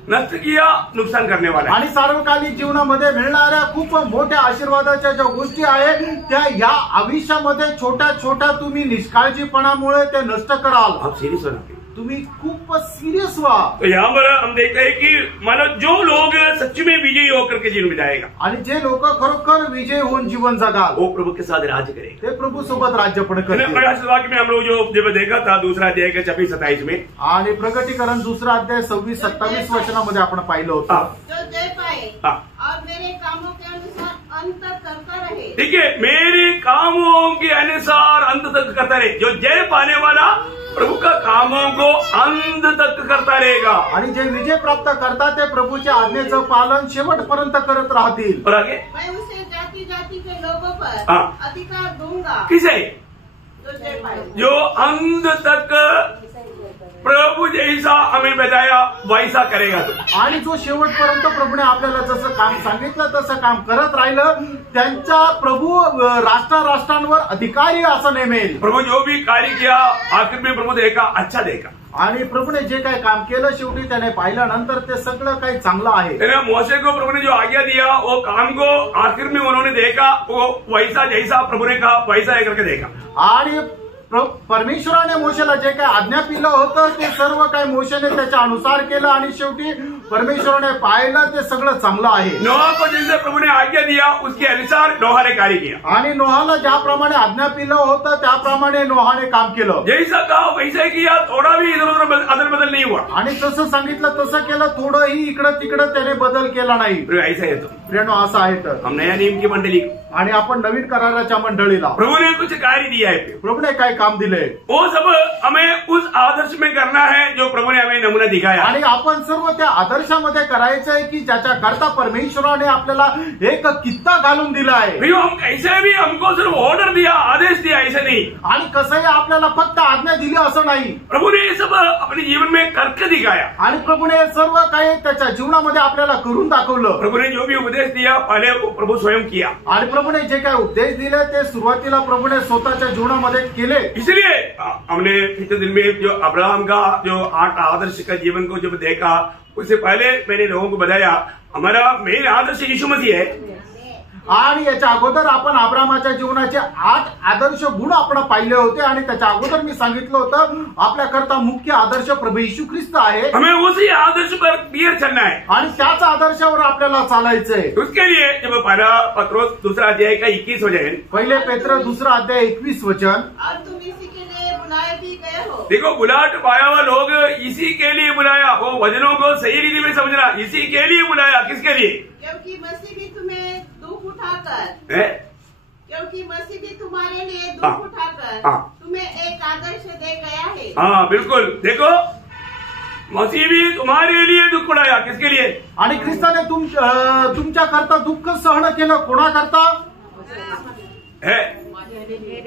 नष्ट किया, नुकसान करने वाला है। आणि सार्वकालिक जीवनामध्ये मिळणाऱ्या खूप मोठ्या आशीर्वादाच्या ज्या गोष्टी आहेत त्या या आयुष्यामध्ये छोट्या छोट्या तुम्ही निष्काळजीपणामुळे ते नष्ट कराल। आप सीरियस होना, तुम्ही खूप सिरियस व्हा। तो यहाँ पर हम देखते हैं कि मतलब जो लोग सच में विजयी होकर के जीवन बिताएगा, आणि जे लोक खरोखर विजय होऊन जीवन जगाल वो प्रभु के साथ राज्य करेगा। ते प्रभू सोबत राज्य पण करतील। प्रकाशित वाक्य में हम लोग जो जब देखा था दूसरा अध्याय के 26-27 में, आणि प्रकटीकरण दुसरा अध्याय 26-27 वचनामध्ये आपण पाहिलं होतं। जो जय पाए हाँ। और मेरे कामों के अनुसार अंत तक करता रहे। ठीक है, मेरे कामों के अनुसार अंत तक करता रहे। जो जय पाने वाला प्रभु का कामों को अंत तक करता रहेगा। आणि जे विजय प्राप्त करतात ते प्रभूच्या आज्ञेचं पालन शेवटपर्यंत करत राहतील। और आगे मैं उसे जाति जाति के लोगों पर हाँ। अधिकार दूंगा। किसे? जो जय पाए। जो अंत तक प्रभु जैसा हमें बताया वैसा करेगा तो। आणि जो शेवटपर्यंत प्रभूने आपल्याला जसं काम सांगितलं तसं काम करत राहिलं, त्यांचा प्रभू राष्ट्रांवर अधिकारी असं नेमेल। प्रभु जो भी कार्य किया आखिर में प्रभु देखा अच्छा देखा। आणि प्रभूने जे काही काम केलं शेवटी त्याने पाहिल्यानंतर ते सगळं काही चांगलं आहे। मोशे को प्रभु ने जो आज्ञा दिया वो काम को आखिर में उन्होंने देखा, वो वैसा जैसा प्रभु ने कहा वैसा है करके देखा। आणि परमेश्वराने मोशेला जे काही आज्ञा दिलं होतं ते सर्व काही मोशेने त्याच्या अनुसार केलं आणि शेवटी परमेश्वराने पाहिलं ते सगळं चांगलं आहे। नोहा को जैसे प्रभु ने आज्ञा दिया उसके अनुसार नोहा ने कार्य किया। आणि नोहाला ज्याप्रमाणे आज्ञा दिलं होतं त्याप्रमाणे नोहाने काम केलं। जैसा कहा वैसा किया, थोड़ा भी इधर उधर अदल बदल नहीं हुआ। आणि जसं सांगितलं तसं केलं, थोडंही इकडं तिकडं त्याने बदल केला नाही। ऐसा है तो प्रियानो असं आहे तर हम नया नियम की मंडली आणि आपण नवीन कराराच्या मंडळीला प्रभु ने कुछ कार्य दिया है। प्रभूने काय काम दिले वो सब हमें उस आदर्श में करना है जो प्रभु ने हमें नमूना दिखाया। आणि आपण सर्व त्या आदर्शामध्ये करायचं आहे की ज्याच्या करता परमेश्वराने आपल्याला एक कित्ता घालून दिला आहे। भैया हम कैसे भी हमको सिर्फ ऑर्डर दिया, आदेश दिया, ऐसे नहीं। आणि कसंही आपल्याला फक्त आज्ञा दिली असं नाही, प्रभु ने ये सब अपने जीवन में करके दिखाया। आणि प्रभूने सर्व काही त्याच्या जीवनामध्ये आपल्याला करून दाखवलं। प्रभु ने जो भी उपदेश दिया पहले वो प्रभु स्वयं किया। आणि प्रभूने जे काही उपदेश दिले ते सुरुवातीला प्रभूने स्वतःच्या जीवनामध्ये केले। इसलिए हमने पिछले दिन में जो अब्राहम का जो 8 आदर्श का जीवन को जब देखा, उससे पहले मैंने लोगों को बताया हमारा मेन आदर्श यीशु मसीह है। आणि याच्या अगोदर आपण अब्रामाच्या जीवनाचे 8 आदर्श गुण आपण पाहिले होते आणि त्याच्या अगोदर मी सांगितलं होतं आपल्याकरता मुख्य आदर्श प्रभू येशू ख्रिस्त आहे हमें उसी आदर्श पर क्लियर चलना है आणि त्याच आदर्शावर आपल्याला चालायचंय। उसके लिए जब पहला पत्रोस दूसरा अध्याय का 21 वचन, पहिले पेत्र दूसरा अध्याय 21 वचन, और तुम इसी के लिए बुलाए भी गए हो। देखो बुलाहट पाया हुआ लोग इसी के लिए बुलाया, वो वचनों को सही रीति में समझना, इसी के लिए बुलाया। किसके लिए? क्योंकि मसीह भी तुम्हें दुख उठाकर है? क्योंकि मसीह भी तुम्हारे लिए हाँ, दुख उठाकर हाँ। तुम्हें एक आदर्श दे गया है। हाँ बिल्कुल, देखो मसीह भी तुम्हारे लिए दुख उठाया। किसके लिए? आणि ख्रिस्ताने तुमच्या करता दुःख सहन केलं, कोणाकरता? है,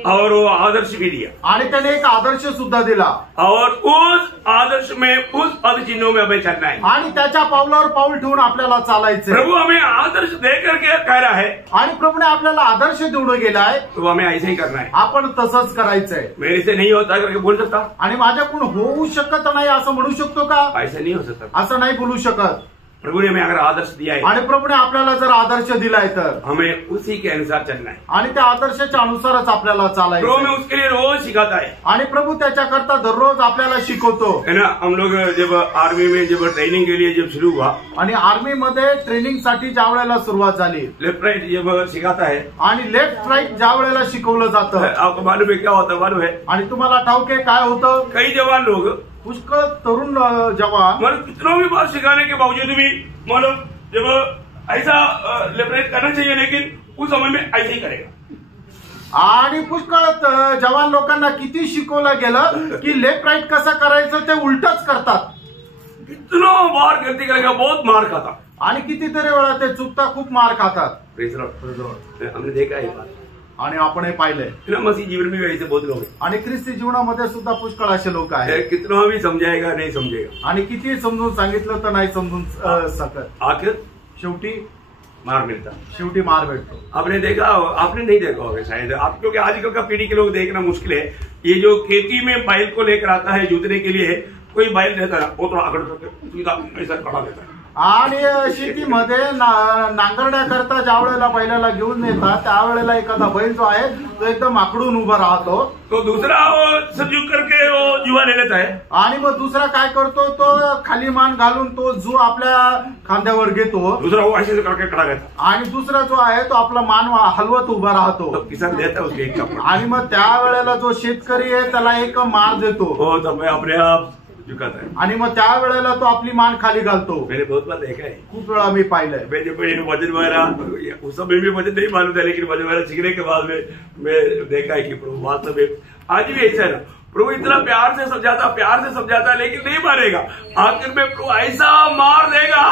और वो आदर्श भी दिया आणि त्याने एक आदर्श सुद्धा दिला और उस आदर्श में उस पद चिन्हों में हमें चलना है। आणि त्याच्या पावलावर पाऊल ठेवून आपल्याला चालायचंय। प्रभु हमें आदर्श दे करके कह रहा है आणि प्रभूने आपल्याला आदर्श देऊन गेलाय, तो हमें ऐसे ही करना है। आपण तसंच करायचंय। मेरे से नहीं होता करके बोल सकता? आणि माझ्याकडून होऊ शकत नाही असं म्हणू शकतो का? ऐसा नहीं हो सकता। असं नाही बोलू शकत। प्रभु ने हमें अगर आदर्श दिया है, आणि प्रभूने आपल्याला जर आदर्श दिलाय तर हमें उसी के अनुसार चलना है। आणि त्या आदर्शाच्या अनुसारच आपल्याला प्रभु हमें चालायचं उसके लिए रोज सिखाता है, आणि प्रभू त्याच्याकरता दररोज आपल्याला शिकवतो। है ना। हम लोग जब आर्मी में जब ट्रेनिंग के लिए जब शुरू हुआ, आणि आर्मी मध्ये ट्रेनिंग साठी ज्या वेळेला सुरुवात झाली लेफ्ट राइट जब सिखाता है, आणि लेफ्ट राईट ज्या वेळेला शिकवलं जातं आपको मालूम है क्या होता है? मालूम है आणि तुम्हाला ठाऊक आहे काय होतं? कई जवान लोग पुष्कळ तरुण जवान मतलब कितनों भी बार सिखाने के बावजूद भी मतलब जब ऐसा लेफ्ट राइट करना चाहिए, लेकिन उस समय में ऐसे ही करेगा। आणि पुष्कळ जवान लोकांना किती शिकवलं गेलं की लेफ्ट राईट कसं करायचं ते उलटच करतात। कितनों बार गलती करेगा, बहुत मार खाता आणि कितीतरी वेळा ते चुकता खूप मार खातात। Praise the Lord। हमने देखा है ये बात, आणि आपण हे पाहिलंय। है ना। मसीह जीवन में भी ऐसे बहुत लोग हैं, आणि ख्रिस्ती जीवनामध्ये सुद्धा पुष्कळ असे लोक आहेत कितना भी समझाएगा नहीं समझेगा, आणि किती समजून सांगितलं तर नाही समजून सकत। आखिर शेवटी मार मिलता। मार भेटतो। आपने देखा, आपने नहीं देखा होगा शायद आप, क्योंकि आजकल का पीढ़ी के लोग देखना मुश्किल है। ये जो खेती में बैल को लेकर आता है जोतने के लिए, कोई बैल रहता है वो थोड़ा आगड़ करके सीधा ऐसा खड़ा देता है। आणि शेतीमध्ये नांगरण्या करता ज्या वेळेला बैलाला घेऊन येतात त्यावेळेला एखादा बैल जो आहे तो एकदम आकडून उभा राहतो, तो दूसरा वो सजूक करके वो जुआ ले लेता है, आणि मग दुसरा काय करतो तो खाली मान घालून तो जो आपल्या खांद्यावर घेतो, दूसरा वो ऐसे करके खड़ा रहता आणि दुसरा जो आहे तो आपला मान हलवत उभा है। राहतो, तो किसान देता है उसके एक कपड़ा, आणि मग त्यावेळेला जो शेतकरी आहे त्याला एक मार देतो, वो तो मैं अपने आप झुकाता है। आणि मग त्यावेळेला तो आपली मान खाली घालतो। मैंने बहुत बार देखा है, खूप वेळा मी पाहिलंय। मैं जब वजन वगैरह उस समय भी वजन नहीं मालूम था, लेकिन वजन वगैरह सीखने के बाद में मैं देखा है कि प्रभु वास्तव में आज भी ऐसा है ना, प्रभु इतना प्यार से समझाता लेकिन नहीं मारेगा। आखिर में प्रभु ऐसा मार देगा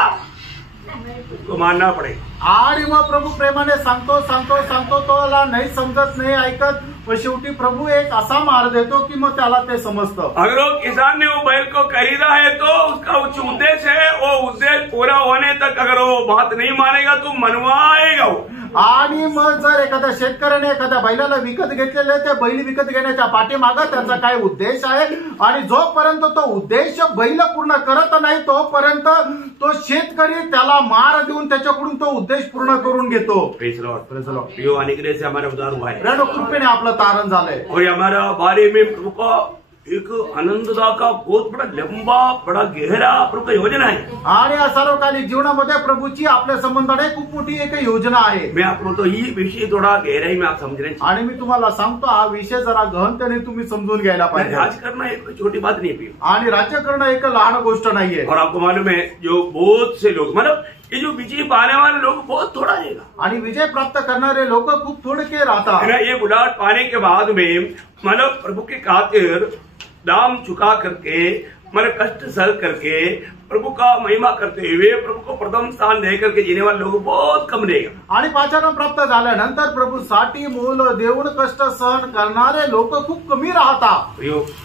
उसको मानना पड़ेगा। आणि मग प्रभू प्रेमाने सांगतो तोला नाही समजत, नाही ऐकत, व शेवटी प्रभू एक असा मार देतो की मग त्याला ते समजतं। अगर वो किसान ने वो बैल को खरीदा है तो उसका उच्च उद्देश्य है, वो उद्देश्य पूरा होने तक अगर वो बात नहीं मानेगा तो मनवाएगा वो। आणि मग जर एखाद्या शेतकऱ्याने एखाद्या बैलाला विकत घेतलेले ते बैल विकत घेण्याच्या पाठीमागं त्याचा काय उद्देश आहे, आणि जोपर्यंत तो उद्देश बैल पूर्ण करत नाही तोपर्यंत तो शेतकरी त्याला मार देऊन त्याच्याकडून तो उद्देश पूर्ण करून घेतो। Praise the Lord। यो अनुग्रह से हमारा उद्धार हुआ है, रण कृपेने आपलं तारण झालंय, और हमारा बारे में प्रभु का एक आनंददा का बहुत बड़ा लंबा बड़ा गहरा प्रभु का योजना है। आणि या सर्वकालिक जीवनामध्ये प्रभूची आपल्या संबंधाने खूप मोठी एक योजना आहे। मैं आपको तो ये विषय थोड़ा गहराई में आप समझने, आणि मी तुम्हाला सांगतो हा विषय जरा गहनतेने तुम्ही समजून घ्यायला पाहिजे। राज करना एक छोटी बात नहीं है, आणि राज्य करणं एक लहान गोष्ट नाहीये। और आपको मालूम है जो बहुत से लोग मतलब ये जो विजय पाने वाले लोग बहुत थोड़ा रहेगा, आणि विजय प्राप्त करणारे लोक खूप थोडके राहतात। ये बुलाहट पाने के बाद में मतलब प्रभु के खातिर दाम चुका करके मतलब कष्ट सह करके प्रभु का महिमा करते हुए प्रभु को प्रथम स्थान दे करके जीने वाले लोग बहुत कम रहेगा। आणि पाचारण प्राप्त झाल्यानंतर प्रभूसाठी मूल देऊन कष्ट सहन करणारे लोक खूप कमी राहतात।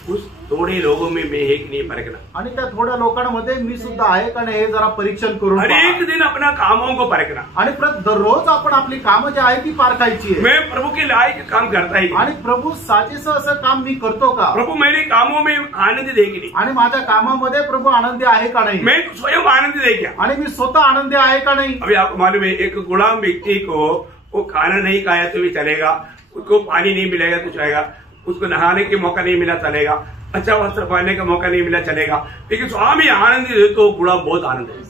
उस थोड़े लोगों में मैं एक नहीं परखना, आणि त्या थोड्या लोकांमध्ये मी सुद्धा आहे का नाही हे जरा परीक्षण करून हर एक दिन अपना कामों को परखना, आणि दररोज आपण आपली कामं जी आहे ती पारखायची आहे। मैं प्रभु के लायक काम करता है, आणि प्रभू साजेसं असं काम मी करतो का? प्रभु मेरे कामों में आनंद दे की नहीं, आणि माझ्या कामामध्ये प्रभू आनंदी आहे का नाही, मैं स्वयं आनंद दे क्या, आणि मी स्वतः आनंदी आहे का नाही। अभी आपको मालूम है एक गुलाम व्यक्ति को वो खाना नहीं खाया तो भी चलेगा, उसको पानी नहीं मिलेगा तो चलेगा, उसको नहाने के मौका नहीं मिला चलेगा, अच्छा वस्त्र पहनने का मौका नहीं मिला चलेगा, लेकिन स्वामी आनंद देतो गुलाम बहुत आनंद है।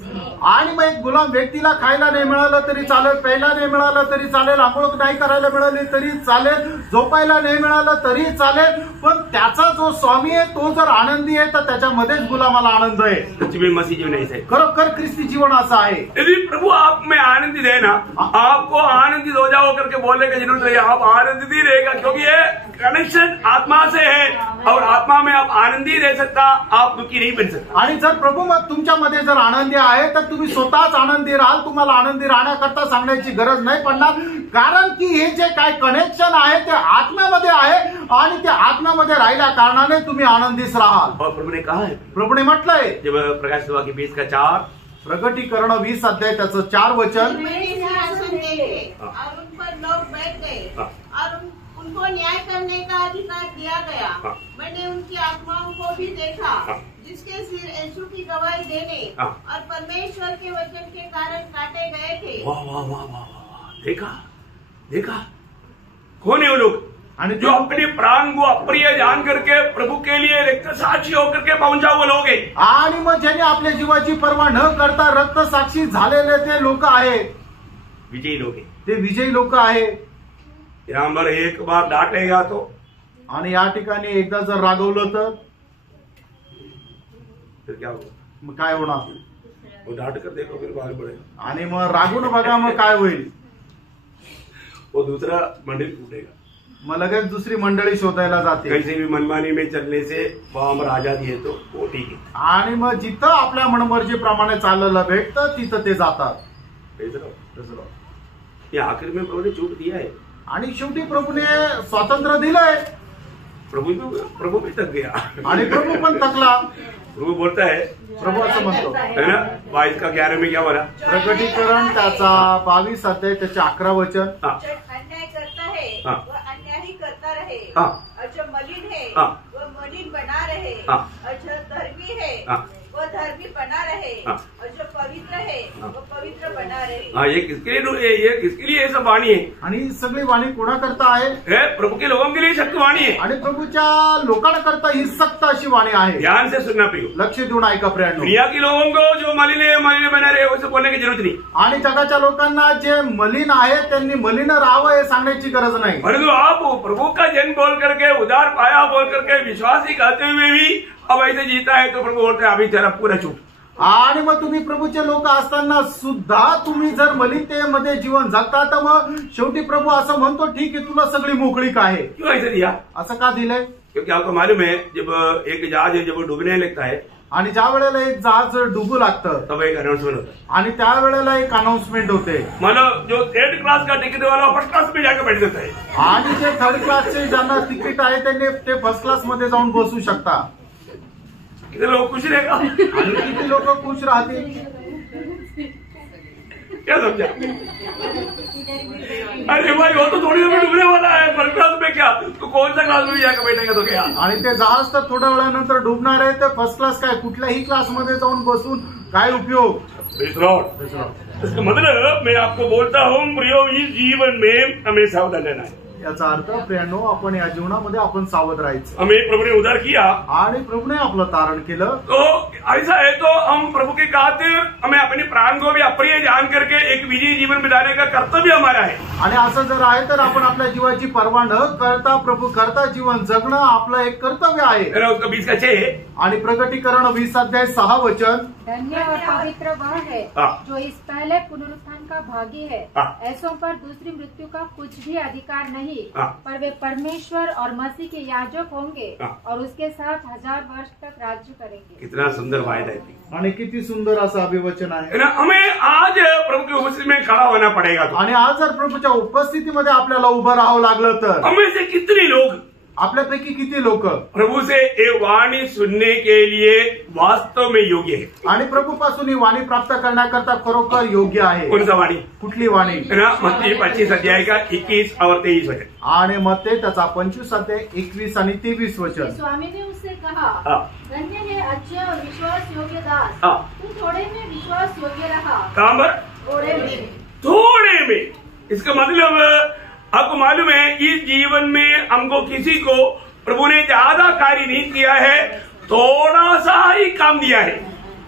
आणि मग एक गुलाम व्यक्तीला खायला नाही मिळालं तरी चालेल, प्यायला नाही मिळालं तरी चालेल, आंघोळ नाही करायला मिळाली तरी चालेल, झोपायला नाही मिळालं तरी चालेल, पण त्याचा जो स्वामी आहे तो जर आनंदी आहे तर त्याच्यामध्येच गुलामाला आनंद आहे। सच्ची मसीह जीवन ऐसे खरोखर ख्रिस्ती जीवन असं आहे। यदि प्रभु आप में आनंदित है ना, आपको आनंदित हो जाओ करके बोलने की जरूरत नहीं, आप आनंदित ही रहेगा, क्योंकि ये कनेक्शन आत्मा से है और आत्मा में आप आनंदी रह सकता, आप दुखी नहीं बन सकता। आणि जर प्रभू मग तुमच्यामध्ये जर आनंदी आहे तर तुम्ही स्वतःच आनंदी राहाल, तुम्हाला आनंदी राहण्याकरता सांगण्याची गरज नाही पडणार, कारण की हे जे काय कनेक्शन आहे ते आत्म्यामध्ये आहे आणि ते आत्म्यामध्ये राहिल्या कारणाने तुम्ही आनंदीच राहाल। और प्रभु ने कहा है, प्रभूने म्हटलंय जब प्रकाशित वाक्य 20:4, प्रकटीकरण 20 अध्याय त्याचं 4 वचन, मैंने सिंहासन देखे और उन पर लोग बैठ गए और उनको न्याय करने का अधिकार दिया गया। मैंने उनकी आत्माओं को भी देखा जिसके सिर यीशु की गवाही देने और परमेश्वर के वचन के कारण काटे गए थे। वाह वाह वाह वाह वाह, देखा देखा, कौन है वो लोग आणि जो अपने प्राण को अप्रिय जान करके प्रभु के लिए रक्त साक्षी होकर के पहुंचा वो लोग है। आणि मग ज्याने आपल्या जीवाची पर्वा न करता रक्त साक्षी झालेले ते लोक आहेत, विजयी लोग है। ते विजयी लोक आहे। यहाँ पर एक बार डांटेगा तो, आणि या ठिकाणी एकदा जर रागवलं तर फिर क्या होगा? मग काय होणार? वो डांट कर देखो फिर आगे बढ़ेगा, आणि मग रागून बघा मग काय होईल? वो दूसरा मंदिर टूटेगा। मग लगेच दुसरी मंडळी शोधायला जाते। कैसे भी मनमानी में चलने से वहां पर आजादी है तो वो ठीक है। आणि मग जिथं आपल्या मनमर्जीप्रमाणे चाललेलं भेटतं तिथं ते जातात। ये आखिर में प्रभु ने छूट दिया है, आणि शेवटी प्रभूने स्वातंत्र्य दिलंय, प्रभु भी थक गया आणि प्रभू पण थकला। प्रभु बोलता है, प्रभू असं म्हणतो है ना, 22:11 में क्या बोला? प्रकटीकरण त्याचा 22 अध्याय त्याचे 11 वचन, हाँ, जो अन्याय करता है हाँ, वह अन्याय ही करता रहे, हाँ, और जो मलिन है हाँ, वह मलिन बना रहे, हाँ, और जो धर्मी है हाँ, वह धर्मी बना रहे, हाँ, और जो पवित्र है हाँ, वह पवित्र बना रहे। हाँ, ये किसके लिए ये सब वाणी है? आणि ही सगळी वाणी कोणाकरता आहे? है प्रभु के लोगों के लिए सत्य वाणी है। आणि प्रभूच्या लोकांकरता ही सक्त अशी वाणी आहे। ध्यान से सुनना प्रियो, लक्ष देऊन ऐका प्रियांनो। दुनिया के लोगों को जो मलिन बना रहे वैसे बोलने की जरूरत नहीं, आणि जगाच्या लोकांना जे मलिन आहेत त्यांनी मलिन राहावं हे सांगण्याची गरज नाही, परंतु आप प्रभु का जन्म बोल करके, उदार पाया बोल करके, विश्वासी कहते हुए भी अब ऐसे जीता है तो प्रभु बोलते हैं अभी तेरा पूरा छूट। आणि मग तुम्ही प्रभूचे लोक असताना सुद्धा तुम्ही जर मलिनतेमध्ये जीवन जगता तर मग शेवटी प्रभू असं म्हणतो ठीक आहे तुला सगळी मोकळीक आहे। क्यों ऐसे दिया? असं का दिलंय? क्योंकि आपको मालूम है जब एक जहाज है, जब वो डूबने लगता है आणि ज्या वेळेला एक जहाज डुबू लागतं तब एक अनाउंसमेंट होता है, आणि त्यावेळेला एक अनाउन्समेंट होते, मतलब जो 3rd क्लास का टिकट वाला फर्स्ट क्लास में जाकर बैठ जाता है। आणि जे 3rd क्लासचे ज्यांना तिकीट आहे त्यांनी ते फर्स्ट क्लास मध्ये जाऊन बसू शकता। कितने लोग खुश रहेगा? आणि किती लोक खुश राहतील? क्या समझा? अरे भाई वो तो थोड़ी देर में डूबने वाला है, फर्स्ट क्लास में क्या, तो कौन सा क्लास में जाकर बैठेगा तो क्या? आणि ते जहाज तर थोड्या वेळानंतर डुबणार आहे, ते फर्स्ट क्लास काय कुठल्याही क्लासमध्ये जाऊन बसून काय उपयोग? इसका मतलब मैं आपको बोलता हूँ प्रियो, इस जीवन में हमें सावधान रहना है। याचा अर्थ प्रियांनो आपण या जीवनामध्ये आपण सावध राहायचं। हमें प्रभु ने उद्धार किया आणि प्रभूने आपलं तारण केलं, तो ऐसा है तो हम प्रभु के खातिर हमें अपने प्राण को भी अप्रिय जान करके एक विजयी जीवन बिताने का कर्तव्य हमारा है। आणि असं जर आहे तर आपण आपल्या जीवाची पर्वा न करता प्रभू करता जीवन जगणं आपलं एक कर्तव्य आहे। उसका 20:6 आणि प्रकटीकरण 20 अध्याय 6 वचन, धन्य और पवित्र वह है जो इस पहले पुनरुत्थान का भागी है। ऐसों पर दूसरी मृत्यु का कुछ भी अधिकार नहीं, पर वे परमेश्वर और मसीह के याजक होंगे और उसके साथ 1000 वर्ष तक राज्य करेंगे। कितना सुंदर वायदा है आणि किती सुंदर असं अभिवचन आहे। हमें आज प्रभु की उपस्थिति में खड़ा होना पड़ेगा, आणि आज जर प्रभूच्या उपस्थितीमध्ये आपल्याला उभं राहावं लागलं तर हमें से कितने लोग आपल्यापैकी किती लोक प्रभु से ये वाणी सुनने के लिए वास्तव में योग्य है? आणि प्रभूपासून ही वाणी प्राप्त करण्याकरता खरोखर योग्य आहे? कौन सा वाणी? कुठली वाणी? मत्ती 25 अध्याय का 21 और 23 वचन। आणि मग ते त्याचा 25 अध्याय 21 आणि 23 वचन। स्वामी ने उससे कहा, धन्य है अच्छे और विश्वास योग्य दास, तू थोड़े में विश्वास योग्य रहा, कहाँ पर? थोड़े में। थोड़े में इसका मतलब आपको मालूम है इस जीवन में हमको किसी को प्रभु ने ज्यादा कार्य नहीं किया है, थोड़ा सा ही काम दिया है।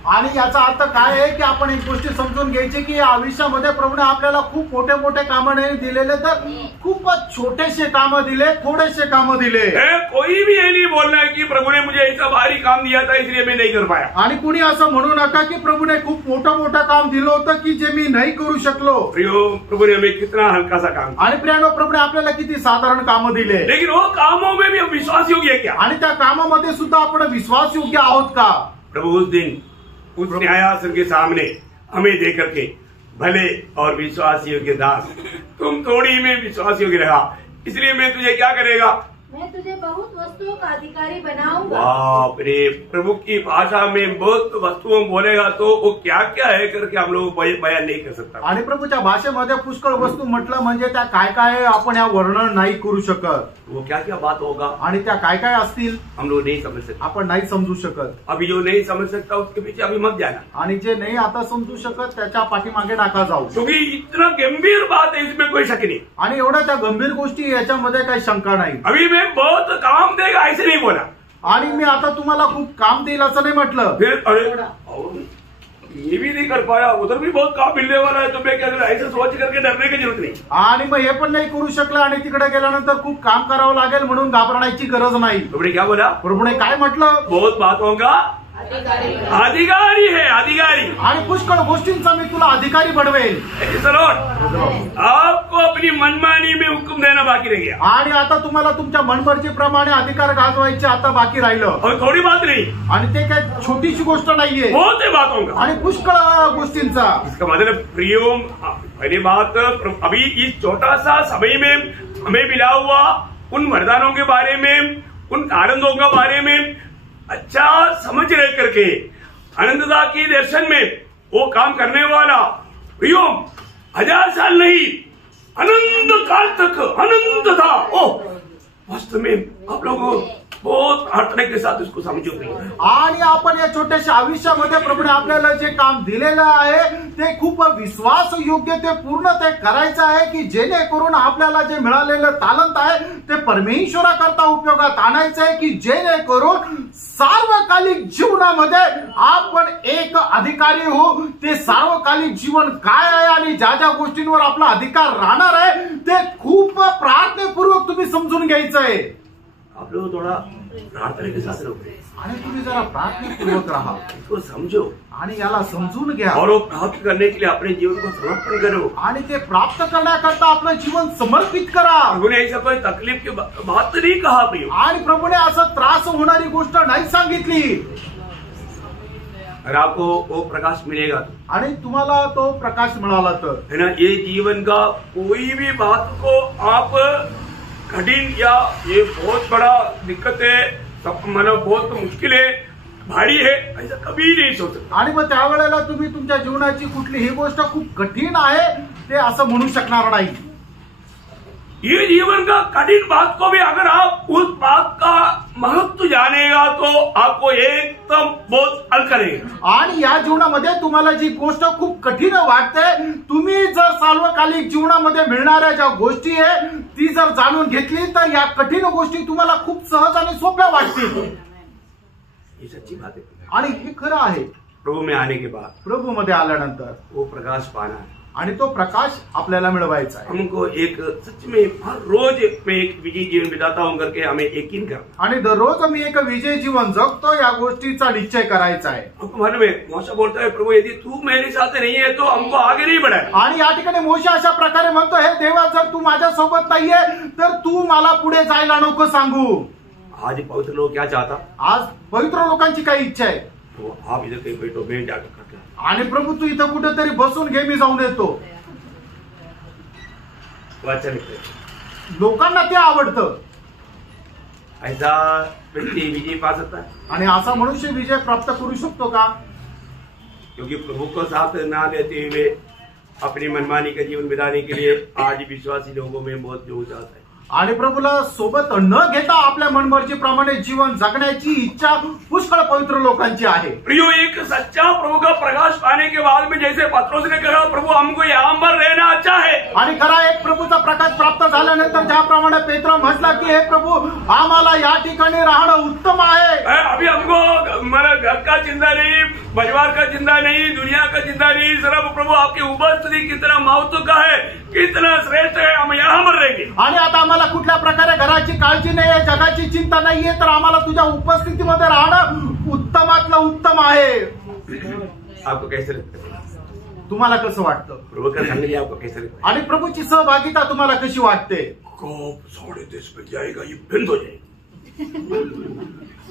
आणि याचा अर्थ काय आहे की आपण एक गोष्ट समजून घ्यायची की या आयुष्यामध्ये प्रभूने आपल्याला खूप मोठे मोठे कामं नाही दिलेले, तर खूपच छोटेसे कामं दिले, थोडेसे कामं दिले। कोई भी ये नहीं बोलना कि प्रभु ने मुझे ऐसा भारी काम दिया था इसलिए मैं नहीं कर पाया। आणि कुणी असं म्हणू नका की प्रभूने खूप मोठं काम दिलं होतं की जे मी नाही करू शकलो। प्रियो, प्रभु ने हमें कितना हल्का सा काम, आणि प्रियानो, प्रभूने आपल्याला किती साधारण कामं दिले, लेकिन वो कामों में भी हम विश्वास योग्य है क्या? आणि त्या कामामध्ये सुद्धा आपण विश्वास योग्य आहोत का? प्रभु उस दिन उस न्यायासन के सामने हमें देकर के, भले और विश्वास योग्य दास, तुम थोड़ी में विश्वास योग्य रहा, इसलिए मैं तुझे क्या करेगा, मैं तुझे बहुत वस्तुओं का अधिकारी बनाऊंगा। बाप रे, प्रभु की भाषा में बहुत वस्तुओं बोलेगा तो वो क्या क्या है करके हम लोग बयान नहीं कर सकता। आणि प्रभूच्या भाषेमध्ये पुष्कळ वस्तू म्हटलं म्हणजे त्या काय काय आपण या वर्णन नाही करू शकत। वो क्या क्या बात होगा आणि त्या काय काय असतील हम लोग नहीं समझ सकते, आपण नाही समजू शकत। अभी जो नहीं समझ सकता उसके पीछे अभी मत जाना, आणि जे नाही आता समजू शकत त्याच्या पाठीमागे टाका जाऊ, क्योंकि इतना गंभीर बात है, इसमें कोई शक नहीं। आणि एवढ्या त्या गंभीर गोष्टी याच्यामध्ये काही शंका नाही। अभी मैं बहुत काम देगा ऐसे नहीं बोला, आणि मी आता तुम्हाला खूप काम देईल असं नाही म्हटलं। फिर अरे ये भी नहीं कर पाया, उधर भी बहुत काम मिलने वाला है, तो मैं क्या करूं, ऐसे सोच करके डरने की जरूरत नहीं। आणि मग हे पण नाही करू शकलं आणि तिकडे गेल्यानंतर खूप काम करावं लागेल म्हणून घाबरण्याची गरज नाही। तुमने क्या बोला, प्रभूने काय म्हटलं, बहुत बातों का अधिकारी है, अधिकारी, आणि पुष्कळ गोष्टींचा मी तुला अधिकारी बनवेल। आपको अपनी मनमानी में हुक्म देना बाकी रह गया, आणि आता तुम्हाला तुमच्या मनमर्जीप्रमाणे अधिकार गाजवायचे आता बाकी राहिलं। और थोड़ी बात नहीं, आणि ते काय छोटीशी गोष्ट नाहीये, बहुत ही बातों का, आणि पुष्कळ गोष्टींचा। इसका मतलब प्रियो, पहली बात, अभी इस छोटा सा समय में हमें मिला हुआ उन वरदानों के बारे में, उन आनंदों के बारे में अच्छा समझ रह करके आनंददा की दर्शन में वो काम करने वाला प्रियो 1000 साल नहीं, अनंत काल तक अनंत था। ओ वास्तव में आप लोग बहुत आर्थने के साथ इसको समझो। आणि आपण या छोट्याशा आयुष्यामध्ये प्रभूने आपल्याला जे काम दिलेलं आहे ते खूप विश्वास योग्य ते पूर्ण ते करायचं आहे की जेणेकरून आपल्याला जे मिळालेलं तालंत आहे ते परमेश्वराकरता उपयोगात आणायचं आहे, की जेणेकरून सार्वकालिक जीवनामध्ये आपण एक अधिकारी हो। ते सार्वकालिक जीवन काय आहे आणि ज्या ज्या गोष्टींवर आपला अधिकार राहणार आहे ते खूप प्रार्थनेपूर्वक तुम्ही समजून घ्यायचं आहे। आप लोग थोड़ा प्रार्थना के साथ रहो आणि तुम्ही जरा प्रार्थनापूर्वक राहा, इसको समझो आणि याला समजून घ्या, और वो प्राप्त करने के लिए अपने जीवन को समर्पण करो, आणि ते प्राप्त करण्याकरता आपलं जीवन समर्पित करा। प्रभु ने ऐसा कोई तकलीफ की बात नहीं कहा प्रियो, आणि प्रभूने असं त्रास होणारी गोष्ट नाही सांगितली। अगर आपको वो प्रकाश मिलेगा आणि तुम्हाला तो प्रकाश मिळाला तर है ना, ये जीवन का कोई भी बात को आप कठिन या ये बहुत बड़ा दिक्कत है, मतलब बहुत मुश्किल है, भारी है, ऐसा कभी नहीं सोच सकता। आणि मग त्यावेळेला तुम्ही तुमच्या जीवनाची कुठलीही गोष्ट खूप कठीण आहे ते असं म्हणू शकणार नाही। ये जीवन का कठिन बात को भी अगर आप उस बात का महत्व जानेगा तो आपको एकदम बहुत हल्का रहेगा। आणि या जीवनामध्ये तुम्हाला जी गोष्ट खूप कठीण वाटते, तुम्ही जर सार्वकालिक जीवनामध्ये मिळणाऱ्या ज्या गोष्टी आहे ती जर जाणून घेतली तर या कठीण गोष्टी तुम्हाला खूप सहज आणि सोप्या वाटतील। ये सच्ची बात है। आणि हे खरं आहे, प्रभु में आने के बाद, प्रभू मध्ये आल्यानंतर वो प्रकाश पाना है, आणि तो प्रकाश आपल्याला मिळवायचा आहे। हमको एक सच में हर रोज मैं एक विजयी जीवन बिताता हूं करके हमें यकीन करना, आणि दररोज मी एक विजय जीवन जगतो या गोष्टीचा निश्चय करायचा आहे। आपको मालूम है मोशा बोलता है, प्रभु यदि तू मेरे साथ नहीं है तो हमको आगे नहीं बढ़ाए। आणि या ठिकाणी मोशे अशा प्रकारे म्हणतो, हे देवा जर तू माझ्या सोबत नाहीये तर तू मला पुढे जायला नको सांगू। आज पवित्र लोग क्या चाहता, आज पवित्र लोकांची काय इच्छा आहे, तो आप इधर कहीं बैठो, मैं जाकर करता। आणि प्रभू तू इथं कुठेतरी बसून घे, मी जाऊन येतो। वचन लोकांना ते आवडतं, ऐसा व्यक्ति विजय पा सकता है, आणि असा मनुष्य विजय प्राप्त करू शकतो का? क्योंकि प्रभु को साथ ना लेते हुए अपनी मनमानी का जीवन बिताने के लिए आज विश्वासी लोगों में बहुत जोश आता है। आणि प्रभूला सोबत न घेता आपल्या मनमर्जीप्रमाणे जीवन जगण्याची इच्छा पुष्कळ पवित्र लोकांची आहे। प्रियो, एक सच्चा प्रभु का प्रकाश पाने के बाद में जैसे पत्रोस ने कहा प्रभु हमको यहाँ पर रहना अच्छा है, आणि खरा एक प्रभूचा प्रकाश प्राप्त झाल्यानंतर ज्याप्रमाणे पेत्र म्हटला की हे प्रभू आम्हाला या ठिकाणी राहणं उत्तम आहे। अभी हमको हमारा घर का चिंता नहीं, परिवार का चिंता नहीं, दुनिया का चिंता नहीं, सिर्फ प्रभु आपकी उपस्थिति कितना महत्व का है, कितना श्रेष्ठ है, हम यहाँ पर रहेंगे। आणि आता आम्हाला कुठल्या प्रकारे घराची काळजी नाही आहे, जगाची चिंता नाहीये, तर आम्हाला तुझ्या उपस्थितीमध्ये राहणं उत्तमातलं उत्तम आहे। आपको कैसे लगता है? तुम्हाला कसं वाटतं? प्रभु का संग आपको कैसे लगता है? आणि प्रभूची सहभागिता तुम्हाला कशी वाटते? कब 10:30 बज जाएगा, ये बंद हो जाएगा,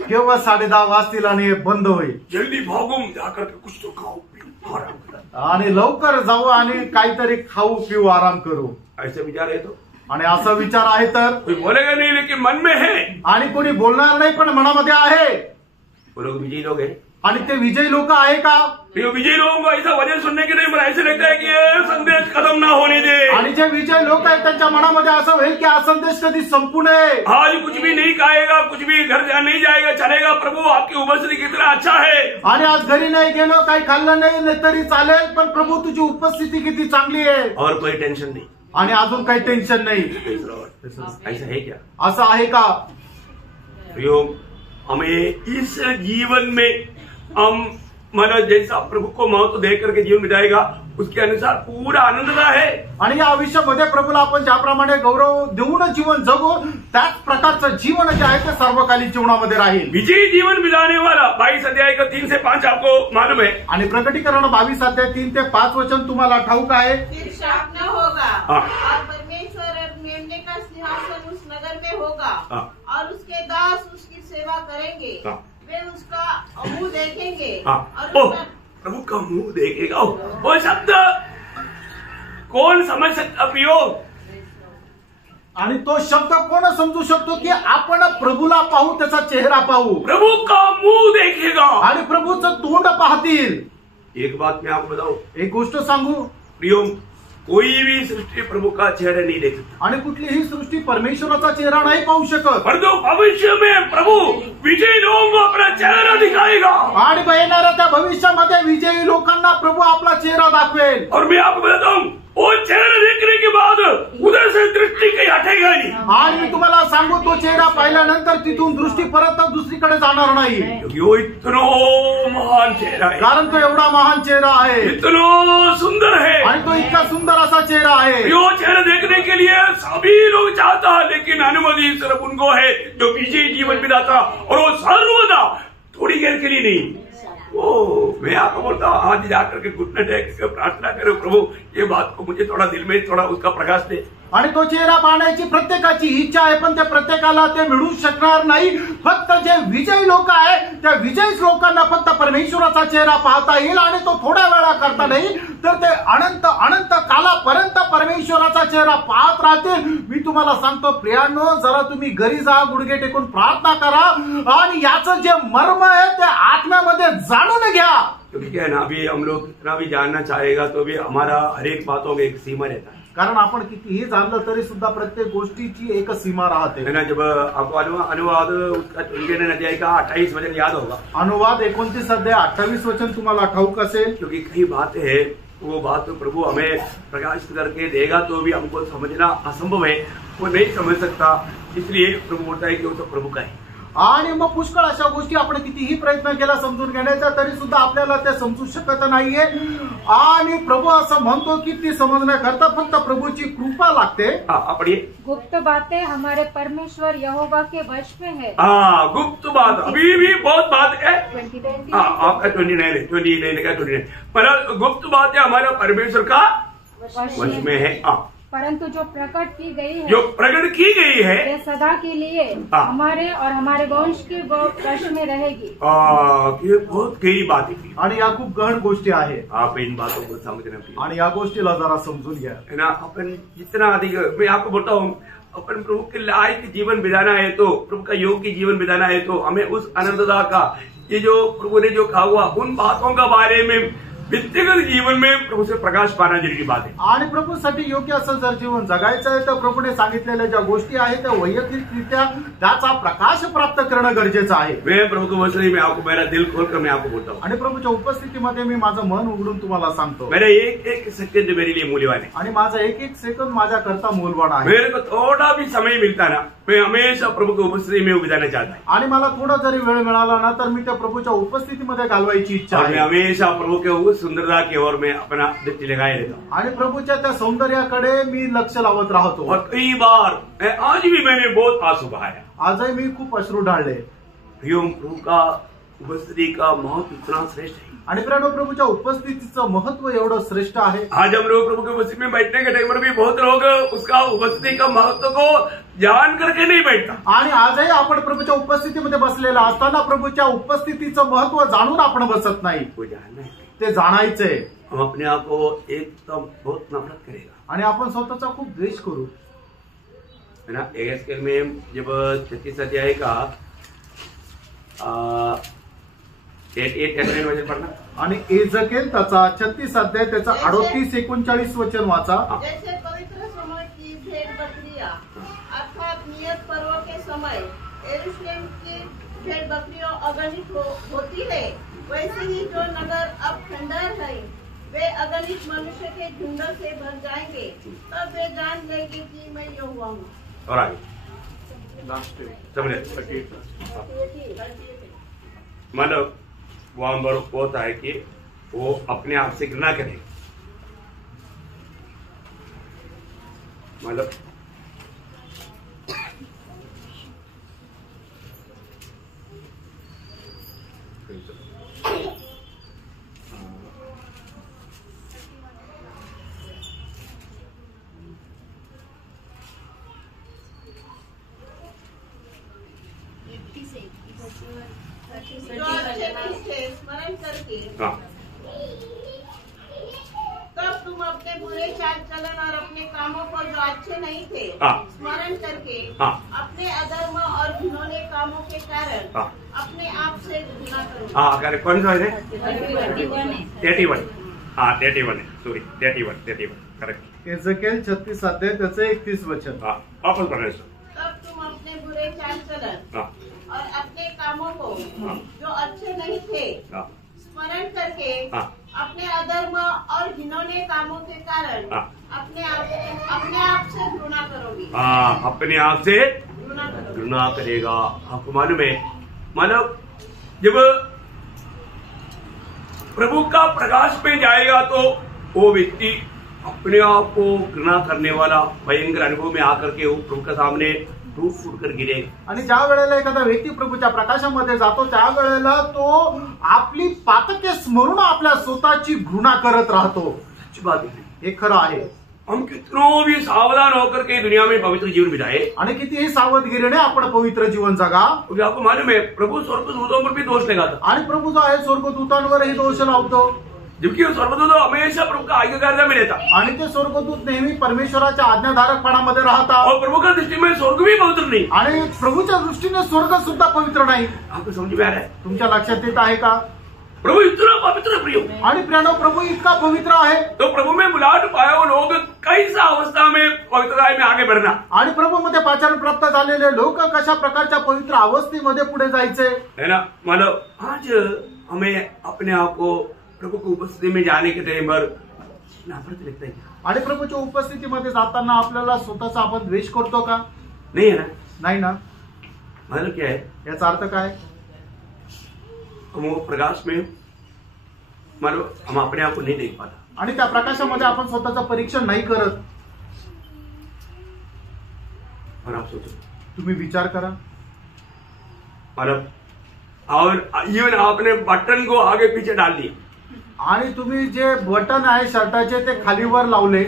केव्हा 10:30 वाजतील आणि हे बंद होईल? जल्दी भागो जाकर के कुछ तो खाओ पियो आराम करो, आणि लवकर जाऊ आणि काहीतरी खाऊ पिऊ आराम करू, ऐसे विचार है तो? आणि असा विचार आहे तर कोई बोलेगा नहीं लेकिन मन में है। आणि कोणी बोलणार नाही पण मनामध्ये आहे। वो लोग विजयी लोग हैं, आणि ते विजयी लोक आहे का? ये विजयी लोगों को ऐसा वजन सुनने के नहीं, पर ऐसे लगता है कि ये संदेश खत्म ना होने दे। आणि जे विजयी लोक आहेत त्यांच्या मनामध्ये असं होईल की हा संदेश कधी संपू नये। आज कुछ भी नहीं खाएगा, कुछ भी घर नहीं जाएगा, चलेगा, प्रभु आपकी उपस्थिति कितना अच्छा है। आणि आज घरी नाही गेलो, काही खाल्लं नाही तरी चालेल, पण प्रभू तुझी उपस्थिती किती चांगली आहे, और कोई टेंशन नहीं, आणि अजून काही टेन्शन नाही। ऐसा है क्या? असं आहे का? हमें इस जीवन में हम मतलब जैसा प्रभु को महत्व दे करके जीवन बिताएगा उसके अनुसार पूरा आनंद है। आणि या आयुष्यामध्ये प्रभूला आपण ज्याप्रमाणे गौरव देऊन जीवन जगू त्याच प्रकारचं जीवन जे आहे ते सर्वकालीन जीवनामध्ये राहील। विजयी जीवन बिताने वाला 22 अध्याय का 3 से 5 आपको मालूम है। आणि प्रकटीकरण 22 अध्याय 3 ते 5 वचन तुम्हाला ठाऊक आहे। फिर शाप न होगा हाँ। और परमेश्वर और मेमने का सिंहासन उस नगर में होगा हाँ। और उसके दास उसकी सेवा करेंगे, हाँ। वे उसका मुंह देखेंगे हाँ। और उसका प्रभु का मुंह देखेगा। वो शब्द कौन समझ सकता प्रियो? आणि तो शब्द कोण समजू शकतो की आपण प्रभूला पाहू, त्याचा चेहरा पाहू, प्रभु का मुंह देखेगा आणि प्रभूचं तोंड पाहतील। एक बात मैं आपको बताऊं एक गोष्ट सांगू प्रियो, कोई भी सृष्टि प्रभु का चेहरा नहीं देख सकता, आणि कुठलीही सृष्टी परमेश्वराचा चेहरा नाही पाहू शकत, परंतु भविष्य में प्रभु विजयी लोगों को अपना चेहरा दिखाएगा। आणि येणाऱ्या त्या भविष्यामध्ये विजयी लोकांना प्रभू आपला चेहरा दाखवेल। और मैं आपको बताता हूँ वो चेहरा देखने के बाद उधर से दृष्टि कहीं हटेगा नहीं, आणि मी तुम्हाला सांगू तो चेहरा पाहिल्यानंतर तिथून दृष्टी परत दुसरीकडे जाणार नाही, क्योंकि वो इतना महान चेहरा है, कारण तो एवढा महान चेहरा आहे, इतना सुंदर है, आणि तो इतका सुंदर असा चेहरा आहे। वो चेहरा देखने के लिए सभी लोग चाहता है, लेकिन अनुमति सिर्फ उनको है जो विजयी जीवन बिताता, और वो सर्वदा थोड़ी देर के लिए नहीं। ओ मैं आपको बोलता हूँ आज जाकर के घुटने टेक के प्रार्थना करो, प्रभु ये बात को मुझे थोड़ा दिल में थोड़ा उसका प्रकाश दे। आणि तो चेहरा पाहण्याची प्रत्येकाची इच्छा आहे, पण त्या प्रत्येकाला ते मिळू शकणार नाही। फक्त जे विजयी लोक आहे त्या विजयी लोकांना फक्त परमेश्वराचा चेहरा पाहता येईल, आणि तो थोड्या वेळा करता नाही तर ते अनंत अनंत कालापर्यंत परमेश्वराचा चेहरा पाहत राहतील। मी तुम्हाला सांगतो प्रियांनो, जरा तुम्ही घरी जा, गुडघे टेकून प्रार्थना करा, आणि याचं जे मर्म आहे ते आत्म्यामध्ये जाणून घ्या। क्योंकि क्या है ना, अभी हम लोग कितना भी जानना चाहेगा तो भी हमारा हर एक बातों में एक सीमा रहता है, कारण आपण कितीही जाणलं तरी सुद्धा प्रत्येक गोष्टीची एक सीमा राहते है ना। जब आपको अनुवाद उसका 29 अध्याय का 28 वचन याद होगा, अनुवाद 29 अध्याय 28 वचन तुम्हाला ठाऊक असेल, क्योंकि कई बातें हैं वो बात तो प्रभु हमें प्रकाशित करके देगा तो भी हमको समझना असंभव है, वो नहीं समझ सकता, इसलिए प्रभु बोलता है कि वो तो प्रभु का है। आणि मग पुष्कळ अशा गोष्टी आपण कितीही प्रयत्न केला समजून घेण्याचा तरी सुद्धा आपल्याला ते समजू शकत नाहीये, आणि प्रभू असं म्हणतो की ती समजण्याकरता फक्त प्रभूची कृपा लागते। पढ़िए। गुप्त बातें हमारे परमेश्वर यहोवा के वश में है। गुप्त बात अभी भी बहुत बात है। 29 आपका 29 का 29 पर गुप्त बातें हमारा परमेश्वर का वश में है। परंतु जो प्रकट की गई है, जो प्रकट की गई है वे सदा के लिए हमारे और हमारे वंश के वश में रहेगी। ये बहुत गहरी बातें थी, आणि या खूप गहन गोष्टी आहे। आप इन बातों को समझना, आणि या गोष्टीला जरा समजून घ्या, है ना। अपन जितना अधिक, मैं आपको बोलता हूँ, अपन प्रभु के लायक जीवन बिताना है तो, प्रभु का योग्य जीवन बिताना है तो हमें उस आनंददा का, ये जो प्रभु ने जो कहा हुआ उन बातों का बारे में व्यक्तिगत जीवन में प्रभु से प्रकाश पाना जरूरी बात है। आणि प्रभूसाठी योग्य असं जर जीवन जगायचं आहे तर प्रभूने सांगितलेल्या ज्या गोष्टी आहेत त्या वैयक्तिकरित्या त्याचा प्रकाश प्राप्त करणं गरजेचं आहे। मैं प्रभु को वचन में आपको मेरा दिल खोलकर मैं आपको बोलता हूँ, आणि प्रभूच्या उपस्थितीमध्ये मी माझं मन उघडून तुम्हाला सांगतो, मेरा एक एक सेकंड मेरे लिए मूल्यवान है। आणि माझा एक एक सेकंद माझ्या करता मूलवान आहे। मेरे को थोड़ा भी समय मिलता ना, मैं हमेशा प्रभु की उपस्थिति में उग जाना चाहता हूँ, आणि मला थोडा जरी वेळ मिळाला ना तर मी त्या प्रभूच्या उपस्थितीमध्ये घालवायची इच्छा और मैं आहे। हमेशा प्रभु के उस सुंदरता की ओर मैं अपना दृष्टि लगाए रहता हूँ। आणि प्रभूच्या त्या सौंदर्याकडे मी लक्ष लावत राहतो। और कई बार आज भी मैंने बहुत आंसू बहाया। आजही मी खूप अश्रू ढाळले। प्रभु का उपस्थिति का महत्व इतना श्रेष्ठ है। आणि प्रभूच्या उपस्थितीचं महत्व एवढं श्रेष्ठ आहे। आज हम लोग प्रभु की उपस्थिति में बैठने के टाइम पर भी बहुत लोग उसका उपस्थिति का महत्व को जान करके नहीं बैठता। आणि आजही आपण प्रभूच्या उपस्थितीमध्ये बसलेला असताना प्रभूच्या उपस्थितीचं महत्व जाणून आपण बसत नाही। वो जानना है, ते जाणायचंय। हम अपने आप को एकदम बहुत नफरत करेगा, आणि आपण स्वतःचा खूप द्वेष करू है ना। एएसकेल में जब 36 अध्याय का 8 वचन पढ़ना, आणि एजकेल त्याचा 36 अध्याय त्याचा 38-39 वचन वाचा। जैसे पवित्र समय की भेड़ बकरियां अर्थात नियत पर्व के समय यरूशलेम की भेड़ बकरियों अगणित होती है, वैसे ही जो नगर अब खंडहर है वे अगणित मनुष्य के झुंड से भर जाएंगे, तब वे जान लेंगे कि मैं यहोवा हूँ। और आगे मतलब वहां पर होता है कि वो अपने आप से घृणा करे, मतलब जो अच्छे नहीं थे स्मरण करके हाँ तब तुम अपने बुरे चाल चलन और अपने कामों को जो अच्छे नहीं थे हाँ। स्मरण करके हाँ। अपने अधर्म और घिनौने कामों के कारण हाँ। अपने आप से घृणा करो। हाँ अगर कौन सा है 31 हाँ 31 है, सॉरी 31 करेक्ट। एजकेल 36 अध्याय त्याचं 31 वचन। हाँ वापस पढ़ना। तब तुम अपने बुरे चाल चलन हाँ और अपने कामों को जो अच्छे नहीं थे हाँ स्मरण करके हाँ। अपने अधर्म और घिनौने कामों के कारण हाँ। अपने आप से घृणा करोगे। हाँ अपने आप से घृणा करोगे। घृणा करेगा। आपको मालूम है, मतलब जब प्रभु का प्रकाश में जाएगा तो वो व्यक्ति अपने आप को घृणा करने वाला भयंकर अनुभव में आकर के वो प्रभु के सामने टूट फूट कर गिरेगा। आणि ज्या वेळेला एखादा व्यक्ती प्रभूच्या प्रकाशामध्ये जातो त्या वेळेला तो आपली पातके स्मरून आपल्या स्वतःची घृणा करत राहतो। सच्ची बात है, हे खरं आहे। हम कितनों भी सावधान होकर के दुनिया में पवित्र जीवन बिताए, आणि कितीही सावधगिरीने आपण पवित्र जीवन जगा। क्योंकि आपको मालूम है प्रभु स्वर्गदूतों पर भी दोष लगाता, आणि प्रभू जो आहे स्वर्गदूतांवरही दोष लावतो, जबकि वो स्वर्गदूत हमेशा प्रभु का आज्ञाकारिता में रहता आणि ते स्वर्गदूत नेहमी परमेश्वराच्या आज्ञाधारकपणामध्ये राहतात। और प्रभु का दृष्टि में स्वर्ग भी पवित्र नहीं। आणि प्रभूच्या दृष्टीने स्वर्ग सुद्धा पवित्र नाही। आपको समझ में आ रहा है? तुमच्या लक्षात येत आहे का? प्रभु इतना पवित्र प्रिय, आणि प्रियानो प्रभू इतका पवित्र आहे। तो प्रभु में बुलाहट पाए वो लोग कैसा अवस्था में पवित्रता में आगे बढ़ना, आणि प्रभू मध्ये पाचारण प्राप्त झालेले लोक कशा प्रकारच्या पवित्र अवस्थेमध्ये पुढे जायचे, है ना। मतलब आज हमें अपने आप को प्रभु की उपस्थिति में जाने के टाइम पर नफरत लगता है क्या? आणि प्रभूच्या उपस्थितीमध्ये जाताना आपल्याला स्वतःचा आपण द्वेष करतो का? नहीं है ना। नाही ना। मतलब क्या है, याचा अर्थ काय? हम वो प्रकाश में मतलब हम अपने आप को नहीं देख पाता, आणि त्या प्रकाशामध्ये आपण स्वतःचं परीक्षण नाही करत। और आप सोचो, तुम्ही विचार करा, मतलब और इवन आपने बटन को आगे पीछे डाल दिया आणि तुम्ही जे बटन आहे शर्टाचे ते खालीवर लावले,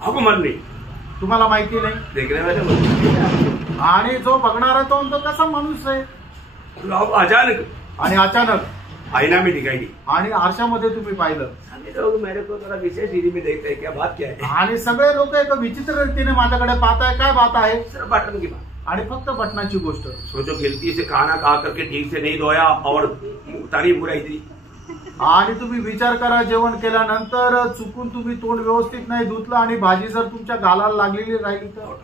आपको मन नहीं, तुम्हाला माहिती नाही। देखने वाले आणि जो बघणारा तो म्हणतो कसा माणूस आहे, तो आप अचानक आणि अचानक आईना में दिखाई दी, आणि आरशामध्ये तुम्ही पाहिलं, सारे लोग मेरे को थोड़ा विशेष रीति में देखते हैं, क्या बात क्या है, आणि सगळे लोक एक विचित्र रीतीने माझ्याकडे पाहताय, काय बात आहे, सिर्फ बटन की बात। आणि फक्त बटनाची गोष्ट। सोचो गलती से खाना खा करके ठीक से नहीं धोया और तारीफ बुराई थी, आणि तुम्ही विचार करा, जेवण केल्यानंतर चुकून तुम्ही तोंड व्यवस्थित नाही धुतलं आणि भाजी जर तुमच्या गालाला लागलेली राहिली तर,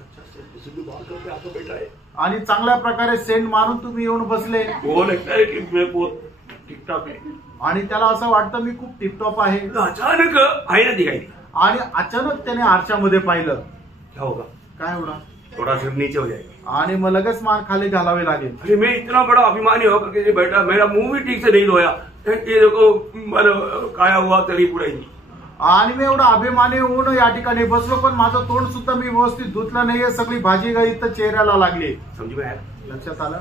आणि चांगल्या प्रकारे सेंट मारून तुम्ही येऊन बसले आणि त्याला असं वाटतं मी खूप टिपटॉप आहे, अचानक आईना दिखाई आणि अचानक त्याने आरशामध्ये पाहिलं, क्या होगा, काय होणार, थोड़ा सिर नीचे हो जाएगा आणि मग लगेच मान खाली घालावे लागेल. अरे मैं इतना बड़ा अभिमानी होकर के बैठा, मेरा मुंह भी ठीक से नहीं धोया, ये देखो काया हुआ तरी पुढे. आणि मी एवढा अभिमानी होऊन या ठिकाणी बसलो, पण माझं तोंड सुद्धा मी व्यवस्थित धुतलं नाहीये, सगळी भाजी गाई तर चेहऱ्याला लागली. समझ में आया? लक्षात आलं?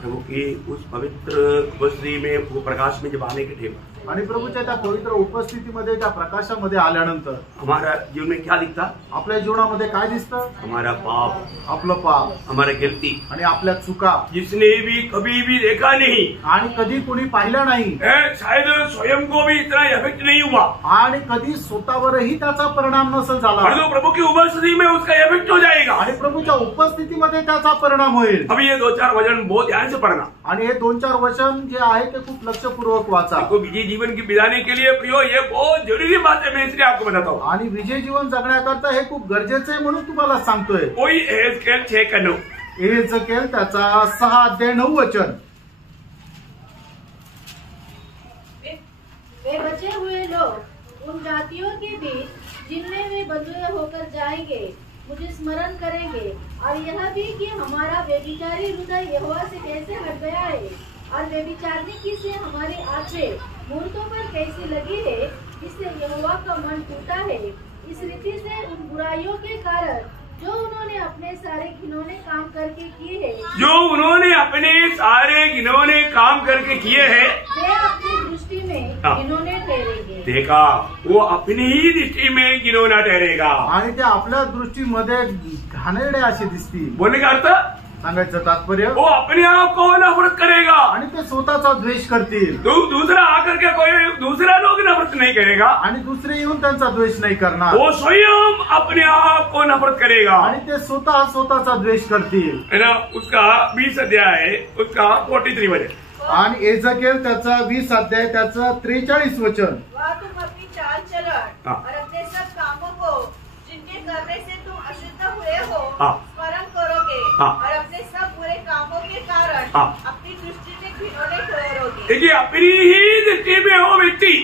प्रभु की उस पवित्र उपस्थिति में, वो प्रकाश में जब आने के थे, आणि प्रभूच्या त्या पवित्र उपस्थितीमध्ये, त्या प्रकाशामध्ये आल्यानंतर हमारा जीवन में क्या दिखता? आपल्या जीवनामध्ये काय दिसतं? हमारा पाप, आपलं पाप, हमारा गिल्टी, आणि आपल्या चुका, जिसने भी कभी भी देखा नहीं, आणि कधी कोणी पाहिलं नाही, शायद स्वयं को भी इतना इफेक्ट नहीं हुआ, आणि कधी स्वतःवरही त्याचा परिणाम नसेल झाला, परंतु प्रभु की उपस्थिति में उसका इफेक्ट हो जाएगा. आणि प्रभूच्या उपस्थितीमध्ये त्याचा परिणाम होईल. अभी ये 2-4 वचन बहुत ध्यान से पढ़ना, आणि हे 2-4 वचन जे आहे ते खूप लक्षपूर्वक वाचा. विजय जीवन की बिताने के लिए प्रियो, ये बहुत जरूरी बात है, मैं इसलिए आपको बताता हूँ. आणि विजय जीवन जगण्याकरता हे खूप गरजेचं आहे म्हणून तुम्हाला सांगतोय. कोई एहेजकेल 6:9, एहेजकेल त्याचा 6:9 वचन. वे बचे हुए लोग उन जातियों के बीच जिनमें वे बंधुए होकर जाएंगे मुझे स्मरण करेंगे, और यह भी कि हमारा व्यभिचारी हृदय यहोवा से कैसे हट गया है, और व्यभिचारने की से हमारी आंखें मूर्तों पर कैसी लगी है, जिससे यहोवा का मन टूटा है. इस रीति से उन बुराइयों के कारण जो उन्होंने अपने सारे घिनौने काम करके किए हैं, जो उन्होंने अपने सारे घिनौने काम करके किए हैं, वे अपनी दृष्टि में घिनौने ठहरेंगे. देखा, वो अपनी ही दृष्टि में घिनौना ठहरेगा. आणि ते आपल्या दृष्टीमध्ये घाणेरडे असे दिसतील. बोलने का अर्थ, सांगायचं तात्पर्य, वो अपने आप को नफरत करेगा, आणि ते स्वतःचा द्वेष करतील. दूसरा आकर के कोई दूसरा लोग नफरत नहीं करेगा, आणि दुसरे येऊन त्यांचा द्वेष नाही करणार. वो स्वयं अपने आप को नफरत करेगा, आणि ते स्वतःचा द्वेष करतील. है ना. उसका 20 अध्याय है, उसका 43 वचन. आणि एजकेल त्याचा 20 अध्याय त्याचं 43 वचन. वह तुम अपनी चाल चलन और अपने सब कामों को जिनके करने से तुम अशुद्ध हुए हो स्मरण करोगे, और अपने सब बुरे कामों के कारण अपनी दृष्टि में घिनौने ठहरोगे. देखिए, अपनी ही दृष्टि में वो व्यक्ति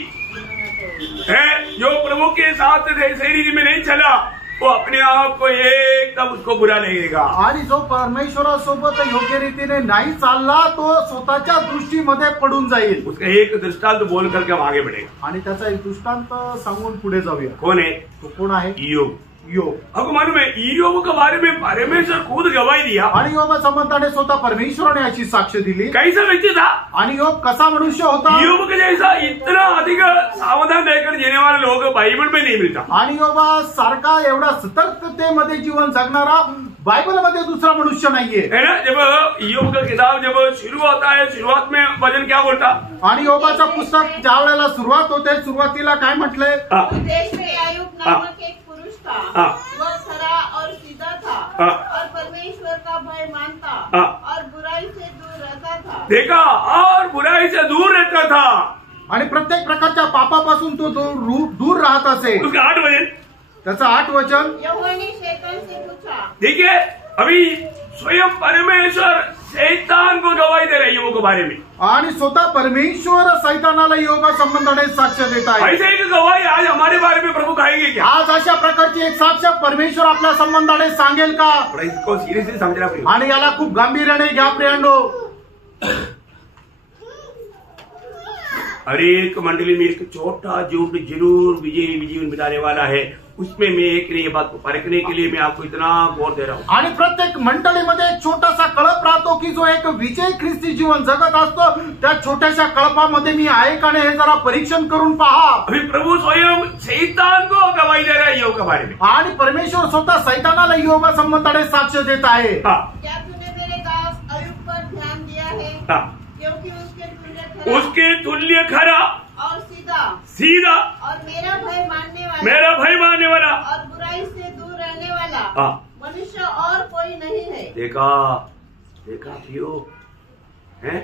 है जो प्रभु के साथ सही रीति में नहीं चला, वो अपने आप को एकदम उसको बुरा लगेगा. आणि जो परमेश्वरासोबत योग्य रीतीने नाही चालला तो स्वतःच्या दृष्टीमध्ये पडून जाईल. उसका एक दृष्टांत बोल करके हम आगे बढ़ेगा. आणि त्याचा एक दृष्टांत सांगून पुढे जाऊया. कौन है? तो कोण आहे? ईयोब. आपको मालूम है, ईयोब के बारे में परमेश्वर खुद गवाही दिया. आणि योबा संबंधाने स्वतः परमेश्वराने अशी साक्ष दिली. कैसा व्यक्ति था? आणि योग कसा मनुष्य होता? ईयोब के जैसा इतना अधिक सावधान रहकर जीने वाले लोग बाइबल में नहीं मिलता. आणि योबा सारखा एवढा सतर्कतेमध्ये जीवन जगणारा बाइबलमध्ये दूसरा मनुष्य नाहीये, है ना. जब ईयोब का किताब जब शुरू होता है, शुरुआत में वचन क्या बोलता? आणि योबाचं पुस्तक ज्या वेळेला सुरुवात होते, सुरुवातीला काय म्हटलंय? देश में अय्यूब नामक एक पुरुष था, वह खरा और सीधा था, और परमेश्वर का भय मानता और बुराई से दूर रहता था. देखा, और बुराई से दूर रहता था, आणि प्रत्येक प्रकारच्या पापापासून तो दूर राहत असे. उसका 8 वचन. त्याचं 8 वचन. यहोवा ने शैतान से पूछा. देखिए, अभी स्वयं परमेश्वर शैतान को गवाही दे रही है के बारे में, आणि स्वतः परमेश्वर सैतानाला योगा संबंधाने साक्ष देत आहे. ऐसे एक गवाही आज हमारे बारे में प्रभु कहेंगे क्या? आज अशा प्रकारची एक साक्ष परमेश्वर आपल्या संबंधाने सांगेल का? इसको सिरियसली समझना पड़ेगा. आणि याला खूप गांभीर्याने घ्या प्रियांनो. हर एक मंडली में एक छोटा झूठ जरूर विजय बिताने वाला है. उसमें मैं एक ये बात को परखने के लिए मैं आपको इतना गौर दे रहा हूँ. आणि प्रत्येक मंडळीमध्ये एक छोटासा कळप राहतो की जो एक विजय ख्रिस्ती जीवन जगत असतो. त्या छोट्याशा कळपामध्ये मी आहे का नाही हे जरा परीक्षण करून पहा. अभी प्रभु स्वयं शैतान को गवाही दे रहा है योग के बारे में. आणि परमेश्वर स्वतः सैतानाला योगा संबंधाने साक्ष देत आहे. क्या तूने मेरे दास अय्यूब पर ध्यान दिया है? क्योंकि उसके तुल्य खरा और सीधा और मेरा भय मानने वाला और बुराई से दूर रहने वाला मनुष्य और कोई नहीं है. देखा क्यों है?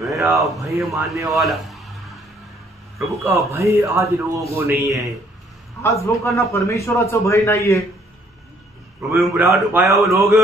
मेरा भय मानने वाला प्रभु का भय आज लोगों को नहीं है। आज लोकांना परमेश्वराचं भय नाहीये। प्रभु में बुराट पाया वो लोग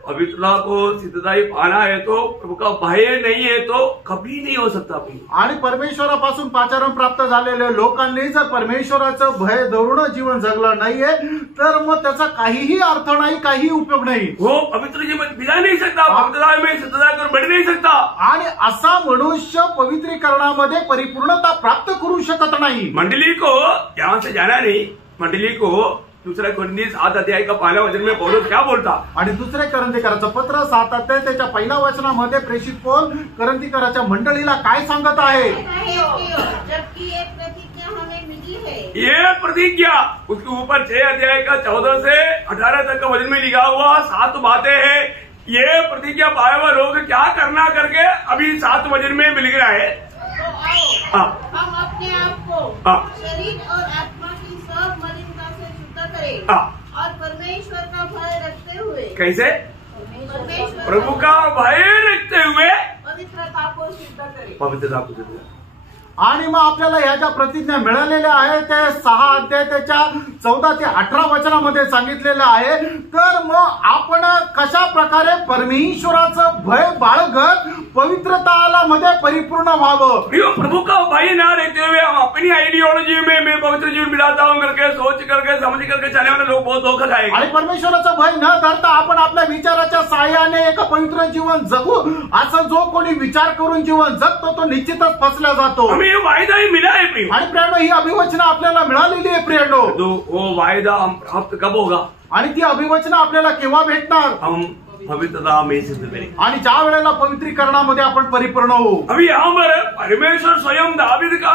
पवित्रता को सिद्धताई पाना है तो प्रभु का भय नहीं है तो कभी नहीं हो सकता। आणि परमेश्वरापासून पाचारण प्राप्त झालेल्या लोकांनी जर परमेश्वराचं भय धरून जीवन जगलं नाहीये तर मग त्याचा काहीही अर्थ नाही, काही उपयोग नाही। वो पवित्र जीवन बिता नहीं सकता, पवित्रता में सिद्धता कर बढ़ नहीं सकता। आणि असा मनुष्य पवित्रीकरणामध्ये परिपूर्णता प्राप्त करू शकत नाही। मंडली को यहाँ से जाना नहीं, मंडली को दूसरा कोरिन्थी 7 अध्याय का 1 वचन में पौलुस क्या बोलता। आणि दुसरे करंथीकराचं पत्र 7 अध्याय त्याच्या 1 वचनामध्ये प्रेषित पौल करंथीकराच्या मंडळीला काय सांगत आहे। जबकि ये प्रतिज्ञा हमें मिली है। ये प्रतिज्ञा उसके ऊपर 6 अध्याय का 14 से 18 तक का वचन में लिखा हुआ 7 बातें हैं। ये प्रतिज्ञा पाए हुए लोग क्या करना करके अभी 7 वचन में मिल गया है। तो आओ हम अपने आप को शरीर और आत्मा की सब मलिनता से शुद्ध करें और परमेश्वर का भय रखते हुए। कैसे? परमेश्वर प्रभु का भय रखते हुए पवित्रता को सिद्ध करें। पवित्रता को सिद्ध। आणि मग आपल्याला ह्या ज्या प्रतिज्ञा मिळालेल्या आहेत त्या 6 अध्याय त्याच्या 14 ते 18 वचनामध्ये सांगितलेलं आहे। तर मग आपण कशा प्रकारे परमेश्वराचं भय बाळगत पवित्रताला मध्ये परिपूर्ण व्हावं। प्रभु का भय ना रहते हुए हम अपनी आइडियोलॉजी में मैं पवित्र जीवन बिताता हूँ करके सोच करके समझ करके चलने वाले लोग बहुत धोखा खाएंगे। आणि परमेश्वराचं भय न धरता आपण आपल्या विचाराच्या सहाय्याने एक पवित्र जीवन जगू असं जो कोणी विचार करून जीवन जगतो तो निश्चितच फसला जातो। हमें वायदा ही मिला है प्रियो। आणि प्रियानो ही अभिवचना आपल्याला मिळालेली आहे प्रियानो। तो वो वायदा हम प्राप्त कब होगा? आणि ती अभिवचना आपल्याला केव्हा भेटणार? हम पवित्रता में सिद्ध करें। आणि ज्या वेळेला पवित्रीकरणामध्ये आपण परिपूर्ण होऊ। अभी यहाँ पर परमेश्वर स्वयं दावीद का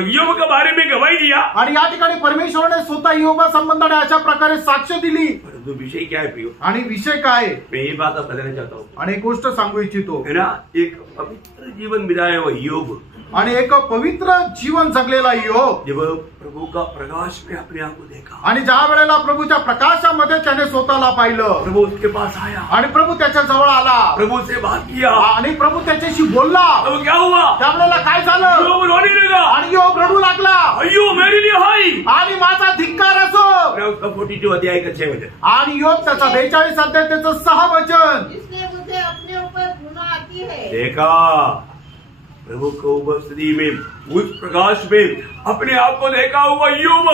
ईयोब के बारे में गवाही दिया। आणि या ठिकाणी परमेश्वराने स्वतः ईयोबा संबंधाने अशा प्रकारे साक्ष दिली। परंतु विषय क्या है प्रियो? आणि विषय काय? मैं ये बात आप बताना चाहता हूँ। आणि एक गोष्ट सांगू इच्छितो है ना, एक पवित्र जीवन बिताया हुआ ईयोब आणि एक पवित्र जीवन जगलेला ईयोब जब प्रभु का प्रकाश में अपने आप को देखा आणि ज्या वेळेला प्रभूच्या प्रकाशामध्ये त्याने स्वतःला पाहिलं, प्रभु उसके पास आया आणि प्रभू त्याच्या जवळ आला, प्रभु से बात किया आणि प्रभु त्याच्याशी बोलला। तो क्या हुआ? त्यावेळेला काय झालं? ईयोब रोने लगा आणि ईयोब रडू लागला, अय्यो मेरे लिए हाय, आणि माझा धिक्कार असो। उसका 42 अध्याय का 6 वचन। आणि ईयोब त्याचा 42 अध्याय त्याचं 6 वचन। इसलिए मुझे अपने ऊपर घृणा आती है। देखा प्रभु को उपस्थिति में उस प्रकाश में अपने आप को देखा हुआ ईयोब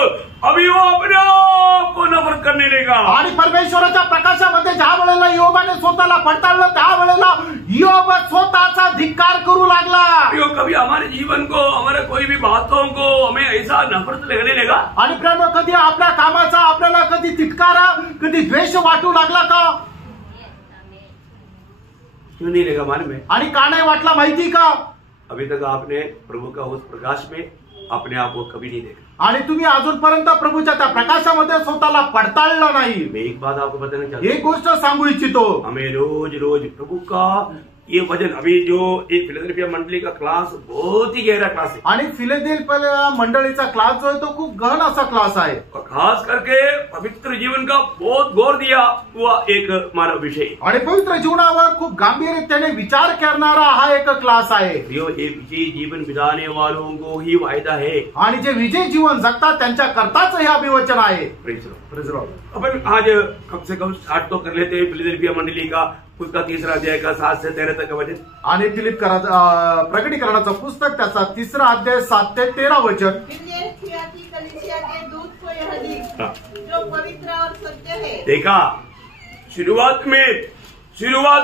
अभी वो अपने आप को नफरत करने लगा। आणि परमेश्वराच्या प्रकाशामध्ये ज्या वेळेला ईयोबाने स्वतःला पडताळलं त्या वेळेला ईयोब स्वतःचा धिक्कार करू लागला। कभी हमारे जीवन को, हमारे कोई भी बातों को हमें ऐसा नफरत लगने लगा। आणि प्रेम कधी आपल्या कामाचा आपल्याला कधी तिटकारा, कधी द्वेष वाटू लागला का? क्यों नहीं लगा मन में? आणि का नाही वाटला माहिती का? अभी तक आपने प्रभु का उस प्रकाश में अपने आप को कभी नहीं देखा आणि तुम्ही अजूनपर्यंत प्रभूच्या त्या प्रकाशामध्ये स्वतःला पडताळलं नाही। मैं एक बात आपको बताना चाहता हूँ, एक गोष्ट सांगू इच्छितो, हमें रोज रोज प्रभु का ये वचन, अभी जो एक फिलाडेल्फिया मंडली का क्लास बहुत ही गहरा क्लास है। आणि फिलाडेल्फिया मंडळीचा क्लास जो आहे तो खूप गहन असा क्लास आहे। और खास करके पवित्र जीवन का बहुत गौर दिया हुआ एक मानव विषय, आणि पवित्र जीवनावर खूप गांभीर्याने विचार करणारा हा एक क्लास आहे। जो ये विजयी जीवन बिताने वालों को ही वायदा है, आणि जे विजय जीवन जगतात त्यांच्या करताच हे अभिवचन आहे। Praise Lord. अपन आज कम से कम स्टार्ट तो कर लेते हैं फिलाडेल्फिया मंडली का उसका 3 अध्याय का 7 से 13 तक का वचन। आणि प्रकटीकरणाचं पुस्तक त्याचा 3 अध्याय 7 ते 13 वचन। फिलाडेल्फिया की कलीसिया के दूत को यह लिख, जो पवित्र और सत्य है। देखा, शुरुआत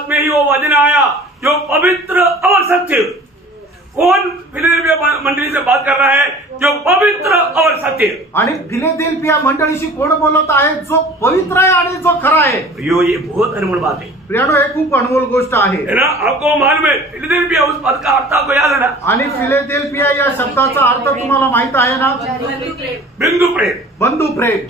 में ही वो वचन आया, जो पवित्र और सत्य। कौन फिलाडेल्फिया मंडली से बात कर रहा है? जो पवित्र और सत्य। आणि फिलाडेल्फिया मंडळीशी कोण बोलत आहे? जो पवित्र आहे आणि जो खरा आहे। ये बहुत अनमोल बात है प्रियानो, हे खूप अनमोल गोष्ट आहे ना। आपको मालूम है फिलाडेल्फिया उस पद का अर्थ आपको याद है ना? आणि फिलाडेल्फिया या शब्दाचा अर्थ तुम्हाला माहित आहे ना? बिंदु प्रेम। बंधू प्रेम।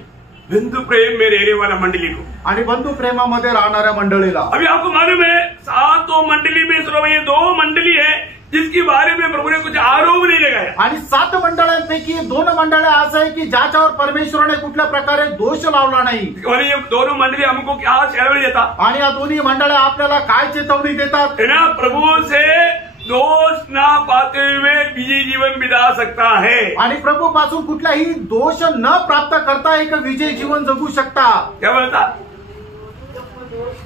बिंदु प्रेम में रहने वाला मंडली को, आणि बंधू प्रेमामध्ये राहणाऱ्या मंडळीला। अभी आपको मालूम है 7 मंडली में सिर्फ ये 2 मंडली है जिसके बारे में प्रभु ने कुछ आरोप नहीं लगाया। आणि 7 मंडळांपैकी 2 मंडळे असं आहे की ज्याच्यावर परमेश्वराने कुठल्या प्रकारे दोष लावला नाही। और ये दोनों मंडली हमको क्या चेतावनी देता? आणि या दोन्ही मंडळे आपल्याला काय चेतावणी देतात? है ना, प्रभु से दोष ना पाते हुए विजयी जीवन बिता सकता है। आणि प्रभू पासून कुठलाही दोष न प्राप्त करता एक विजयी जीवन जगू शकता। क्या बोलता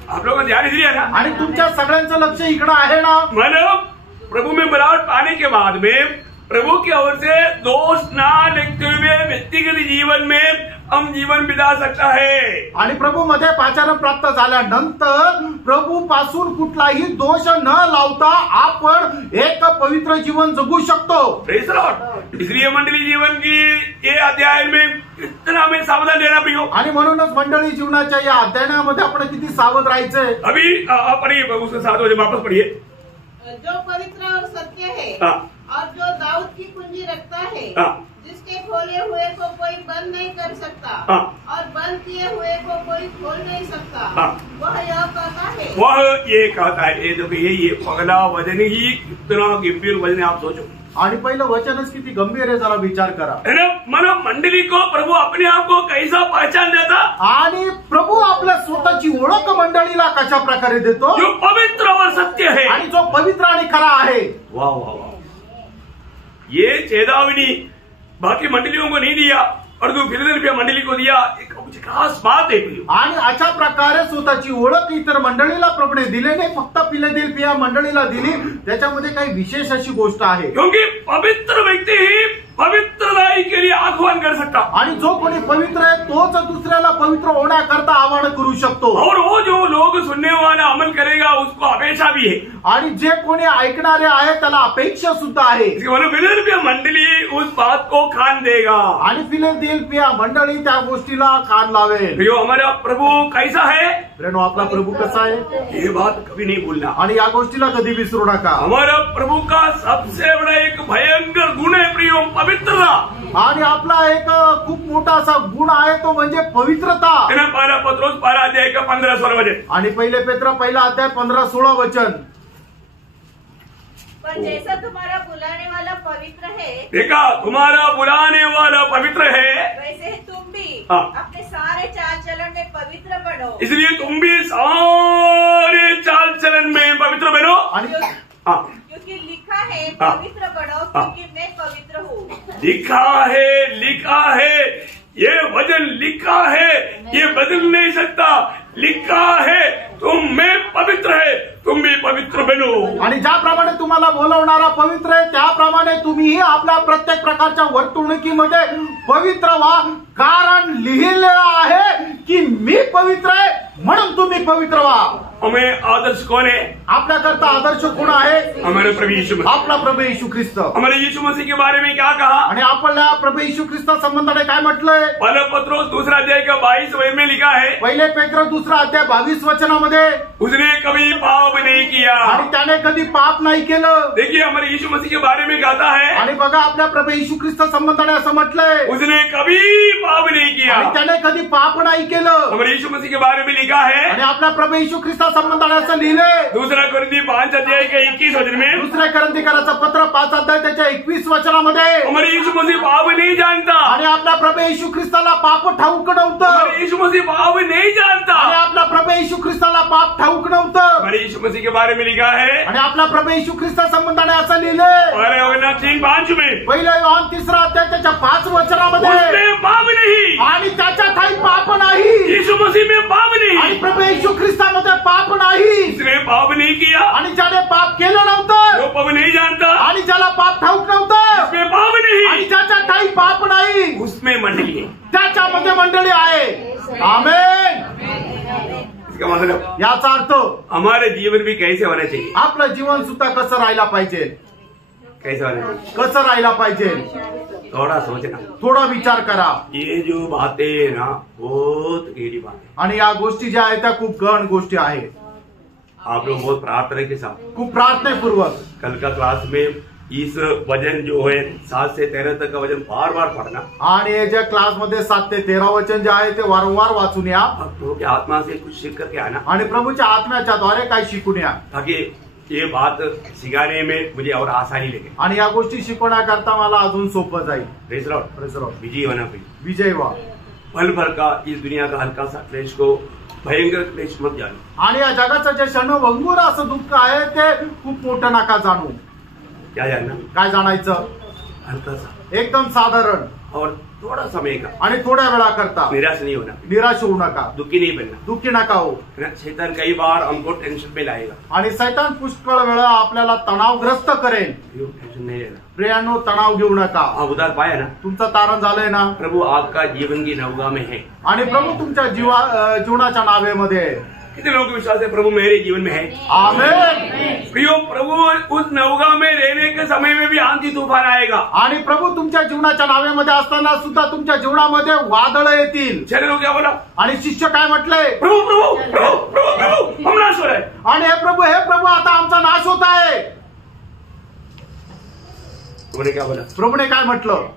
आप लोगों को ध्यान इसलिए ना, आणि तुमच्या सगळ्यांचं लक्ष इकडं आहे ना। मतलब प्रभु में बनावट पाने के बाद में प्रभु की ओर से दोष ना देखते हुए व्यक्तिगत जीवन में हम जीवन बिता सकता है। आणि प्रभू मध्ये पाचारण प्राप्त झाल्यानंतर प्रभु पासून कुठलाही दोष न लावता आपण एक पवित्र जीवन जगू शकतो। Praise Lord. इसलिए मंडली जीवन की ये अध्याय में इतना हमें सावधान रहना भी हो। आणि म्हणूनच मंडळी जीवनाच्या या अध्यायामध्ये आपण किती सावध राहायचंय। अभी आप पढ़िए उसके 7 बजे वापस पढ़िए। जो पवित्र और सत्य है और जो दाऊद की कुंजी रखता है, जिसके खोले हुए को कोई बंद नहीं कर सकता और बंद किए हुए को कोई खोल नहीं सकता, वह यह कहता है। वह ये कहता है, ये देखिए ये पगला वजन ही कितना गंभीर वजन है, आप सोचो। आणि पहिलं वचनच किती गंभीर आहे, जरा विचार करा। मन मंडली को प्रभु अपने आप को कैसा पहचान देता, आणि प्रभु आपल्या स्वतःची ओळख मंडळीला कशा प्रकारे देतो, जो पवित्र और सत्य है आणि जो पवित्र आणि खरा आहे। वाह वाह वाह, ये चेतावनी बाकी मंडलियों को नहीं दिया और जो फिलाडेल्फिया मंडली को दिया, एक खास बात है। आणि अशा प्रकारे स्वतःची ओळख इतर मंडळीला प्रभूने दिले नाही, फक्त फिलाडेल्फिया मंडळीला दिली, त्याच्यामध्ये काही विशेष अशी गोष्ट आहे। क्योंकि पवित्र व्यक्ति ही पवित्रताई के लिए आह्वान कर सकता, आणि जो कोणी पवित्र आहे तोच दुसऱ्याला पवित्र होण्याकरता आवाहन करू शकतो। और वो जो लोग सुनने वाला अमल करेगा उसको अपेक्षा भी है, आणि जे कोणी ऐकणारे आहे त्याला अपेक्षा सुद्धा आहे। फिलाडेल्फिया मंडली उस बात को कान देगा, आणि फिलाडेल्फिया मंडळी त्या गोष्टीला कान लावेल। हमारा प्रभु कैसा है, प्रेनो आपला प्रभु कसा आहे, ये बात कभी नहीं भूलना, आणि या गोष्टीला कधी विसरू नका। हमारा प्रभु का सबसे बड़ा एक भयंकर गुण है प्रियो, पवित्रता। आणि आपला एक खूप मोठा असा गुण आहे तो म्हणजे पवित्रता। पहला पत्रोस 12 अध्याय का 15-16 वचन, आणि पहिले पेत्र पहिला अध्याय 15-16 वचन। पर जैसा तुम्हारा बुलाने वाला पवित्र है, देखा तुम्हारा बुलाने वाला पवित्र है, वैसे ही तुम भी हाँ। अपने सारे चाल चलन में पवित्र बनो। इसलिए तुम भी सारे चाल चलन में पवित्र बनो। आणि हाँ, क्योंकि लिखा है हाँ। पवित्र बनो क्योंकि मैं पवित्र हूँ। लिखा है, ये वचन लिखा है, ये बदल नहीं सकता। लिखा है तुम में पवित्र है, तुम भी पवित्र बनो। आणि ज्याप्रमाणे तुम्हाला बोलवणारा पवित्र आहे त्याप्रमाणे तुम्हीही आपल्या प्रत्येक प्रकारच्या वर्तणुकीमध्ये पवित्र व्हा, कारण लिहिलेलं आहे की मी पवित्र आहे म्हणून तुम्ही पवित्र व्हा। हमें आदर्श कौन है, आपल्याकरता आदर्श कोण आहे, हमारे प्रभु यीशु मसीह। आपला प्रभू येशू ख्रिस्त। हमारे यीशु मसीह के बारे में क्या कहा, आणि आपल्या प्रभू येशू ख्रिस्ता संबंधाने काय म्हटलंय, पहला पत्रोस 2 अध्याय का 22 वचन में लिखा है, पहिले पेत्र 2 अध्याय 22 वचनामध्ये, उसने कभी पाप नहीं किया। आणि त्याने कधी पाप नाही केलं। देखिए हमारे यीशु मसीह के बारे में कहता है, आणि बघा आपल्या प्रभू येशू ख्रिस्त संबंधाने असं म्हटलंय, उसने कभी पाप नहीं किया। आणि त्याने कधी पाप नाही केलं। हमारे यीशु मसीह के बारे में लिखा है, आणि आपल्या प्रभू येशू ख्रिस्ता संबंधाने असं लिहिलंय, 2 कोरिन्थी 5 अध्याय के 21 वचन में, दुसऱ्या करंथीकराचं पत्र 5 अध्याय त्याच्या 21 वचनामध्ये, हमारे यीशु मसीह पाप नहीं जानता। आणि आपल्या प्रभू येशू ख्रिस्ताला पाप ठाऊक नव्हतं। हमारे यीशु मसीह पाप नहीं जानता। आणि आपल्या प्रभू येशू ख्रिस्ताला पाप ठाऊक नव्हतं। हमारे यीशु मसीह के बारे में लिखा है, आणि आपल्या प्रभू येशू ख्रिस्ता संबंधाने असं लिहिलंय, पहले यूहन्ना 3:5 में, पहिलं योहान 3 अध्याय त्याच्या 5 वचनामध्ये, उसमें पाप नहीं, आणि त्याच्या ठाई पाप नाही। यीशु मसीह में पाप आणि नहीं, प्रभू येशू ख्रिस्तामध्ये पाप नाही। उसने पाप नहीं किया, आणि ज्याने पाप केलं नव्हतं, जो पाप नहीं जानता, आणि ज्याला पाप ठाऊक नव्हतं, उसमें पाप आणि नहीं, ज्याच्या ठाई पाप नाही, उसमें मंडली है। त्याच्यामध्ये मंडळी आहे। आमेन। इसका मतलब याचा अर्थ हमारे जीवन भी कैसे होना चाहिए, आपलं जीवन सुद्धा कसं राहायला पाहिजे, कैसे होना चाहिए, कसं राहायला पाहिजे, थोड़ा सोचना। थोडा विचार करा। ये जो बातें है ना बहुत गहरी बात है, आणि या गोष्टी ज्या आहेत त्या खूप गहन गोष्टी आहेत। आप लोग बहुत प्रार्थना के साथ खूप प्रार्थनेपूर्वक कल का क्लास में इस वजन जो है 7 से 13 तक का वजन बार बार पढ़ना, आणि हे ज्या क्लासमध्ये 7 ते 13 वचन जे आहे ते वारंवार वाचून या, भक्तों की आत्मा से कुछ सीख करके आना, आणि प्रभूच्या आत्म्याच्या द्वारे काय शिकून या, ताकि ये बात सिखाने में मुझे और आसानी लगे, आणि या गोष्टी शिकवण्याकरता मला अजून सोपं जाईल। Praise Lord. विजयी होना भी विजय व्हा। पल भर का इस दुनिया का हल्का सा क्लेश को भयंकर क्लेश मत जानो, आणि या जगाचं जे क्षणभंगूर असं दुःख आहे ते खूप मोठं नका जाणू। क्या जानना? काय जाणायचं? हल्का सा एकदम साधारण और थोड़ा समय का, आणि थोड्या वेळा करता निराश नहीं होना, निराश होऊ नका, दुखी नहीं बनना। दुःखी नका हो। शैतान कई बार हमको टेंशन में लाएगा, आणि सैतान पुष्कळ वेळा आपल्याला तणावग्रस्त करेल। टेंशन नहीं लेना। प्रियांनो, तणाव घेऊ नका। आप उधार पाया ना? तुमचं तारण झालंय ना? प्रभु आपका जीवन की नौका में है, आणि प्रभू तुमच्या जीवनाच्या नावेमध्ये आहे। कितने लोगों को विश्वास है प्रभु मेरे जीवन में है? आमेन। प्रियो, प्रभु उस नौका में रहने के समय में भी आंधी तूफान आएगा। आणि प्रभू तुमच्या जीवनाच्या नावेमध्ये असताना सुद्धा तुमच्या जीवनामध्ये वादळ येतील। चले लोग क्या बोला? आणि शिष्य काय म्हटलंय? प्रभु प्रभु प्रभु प्रभु प्रभु हम नाश हो रहे। आणि हे प्रभु आता आमचा नाश होत आहे। उन्होंने क्या बोला? प्रभूने काय म्हटलं?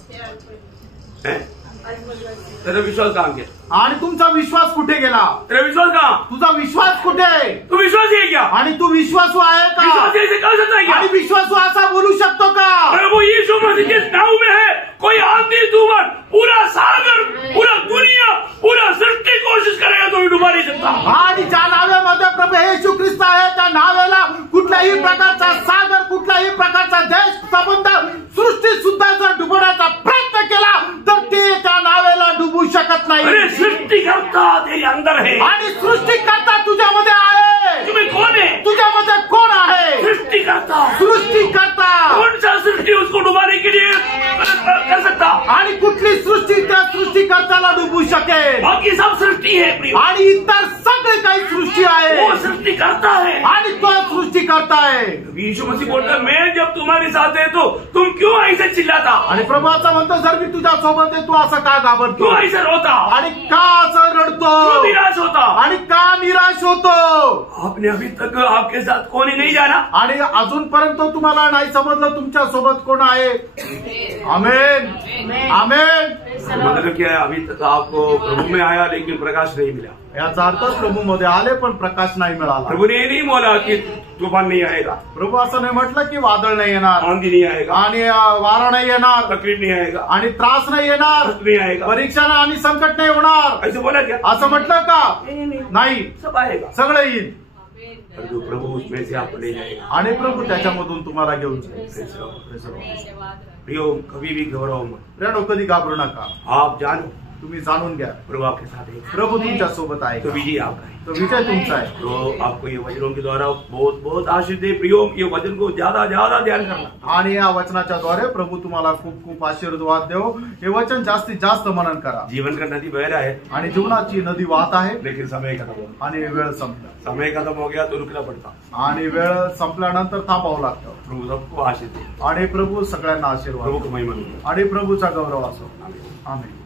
तेरा विश्वास कहाँ गया? आणि तुमचा विश्वास कुठे गेला? तेरा विश्वास कहाँ? तुझा विश्वास कुठे आहे? तू विश्वासी है क्या? आणि तू विश्वासू आहे का? विश्वासी ऐसे कह सकता है क्या? आणि विश्वासू असा बोलू शकतो का? प्रभु यीशु मसीह जिस नाव में है, कोई आंधी तूफान, पूरा सागर, पूरा दुनिया, पूरा सृष्टि कोशिश करेगा तो भी डुबा नहीं सकता। आणि ज्या नावेमध्ये प्रभू येशू ख्रिस्त आहे त्या नावेला कुठल्याही प्रकारचा सागर, कुठल्याही प्रकारचा देश, संबंध, सृष्टी सुद्धा जर डुबवण्याचा प्रयत्न केला तर ते त्या नावेला डुबू शकत नाही। अरे सृष्टिकर्ता तेरे अंदर है, आणि सृष्टिकर्ता तुझ्यामध्ये आहे। तुम्हें कौन है? तुझ्यामध्ये कोण आहे? सृष्टिकर्ता। सृष्टिकर्ता। कौन सा सृष्टि उसको डुबाने के लिए कर सकता? आणि कुठली सृष्टी त्या सृष्टिकर्त्याला डुबू शकेल? बाकी सब सृष्टि है प्रिय, आणि इतर सगळे काही सृष्टी आहे वो सृष्टिकर्ता है। आणि तो सृष्टिकर्ता आहे। यीशु मसीह बोलता, मैं जब तुम्हारे साथ है तो तुम क्यों ऐसे चिल्लाता? आणि प्रभू असं म्हणतो, जर मी तुझ्या सोबत आहे तू असं का घाबरतो? क्यों ऐसे रोता? आणि का असं रडतो? क्यों निराश होता? आणि का निराश होतो? आपने अभी तक आपके साथ कौन ही नहीं जाना? आणि अजूनपर्यंत तुम्हाला नाही समजलं तुमच्या सोबत कोण आहे? आमेन, आमेन। मतलब क्या है, अभी तक आपको प्रभु में आया लेकिन प्रकाश नहीं मिला। याचा अर्थ प्रभू मध्ये आले पण प्रकाश नाही मिळाला। प्रभु ने ये नहीं बोला कि तूफान नहीं आएगा, प्रभू असं नाही म्हटलं की वादळ नाही येणार, आंधी नहीं आएगा, आणि वारा नाही येणार, तकलीफ नहीं आएगा, आणि त्रास नाही येणार, कष्ट नहीं आएगा, परीक्षा आणि संकट नाही होणार, ऐसे बोला क्या? असं म्हटलं का? नहीं, नाही, सब आएगा। सगळं येईल परंतु प्रभु उसमें से आपको ले जाएगा। आणि प्रभू त्याच्यामधून तुम्हाला घेऊन जाईल। प्रियो, कभी भी घबराओ मत, प्रियानो, कधी घाबरू नका। आप जानो तुम्ही जाणून घ्या प्रभु आपके साथ है, प्रभू तुमच्या सोबत आहे, तो विजय आपका है। तो विजय तुमचा आहे। तो आपको ये वचनों के द्वारा बहुत बहुत आशीष दे प्रियो, ये वचन को ज्यादा ज्यादा ध्यान करना। आणि या वचनाच्या द्वारे प्रभू तुम्हाला खूप खूप आशीर्वाद देव। हे वचन जास्तीत जास्त मनन करा। जीवन का नदी बह रहा है, आणि जीवनाची नदी वाहत आहे, लेकिन समय खत्म हो, आणि वेळ संपला, समय खत्म हो गया तो रुकना पड़ता। आणि वेळ संपल्यानंतर थांबावं लागतं। प्रभु सबको आशीष दे, आणि प्रभू सगळ्यांना आशीर्वाद प्रभु देव। को महिमा मिले। आणि प्रभूचा गौरव असो। आमेन।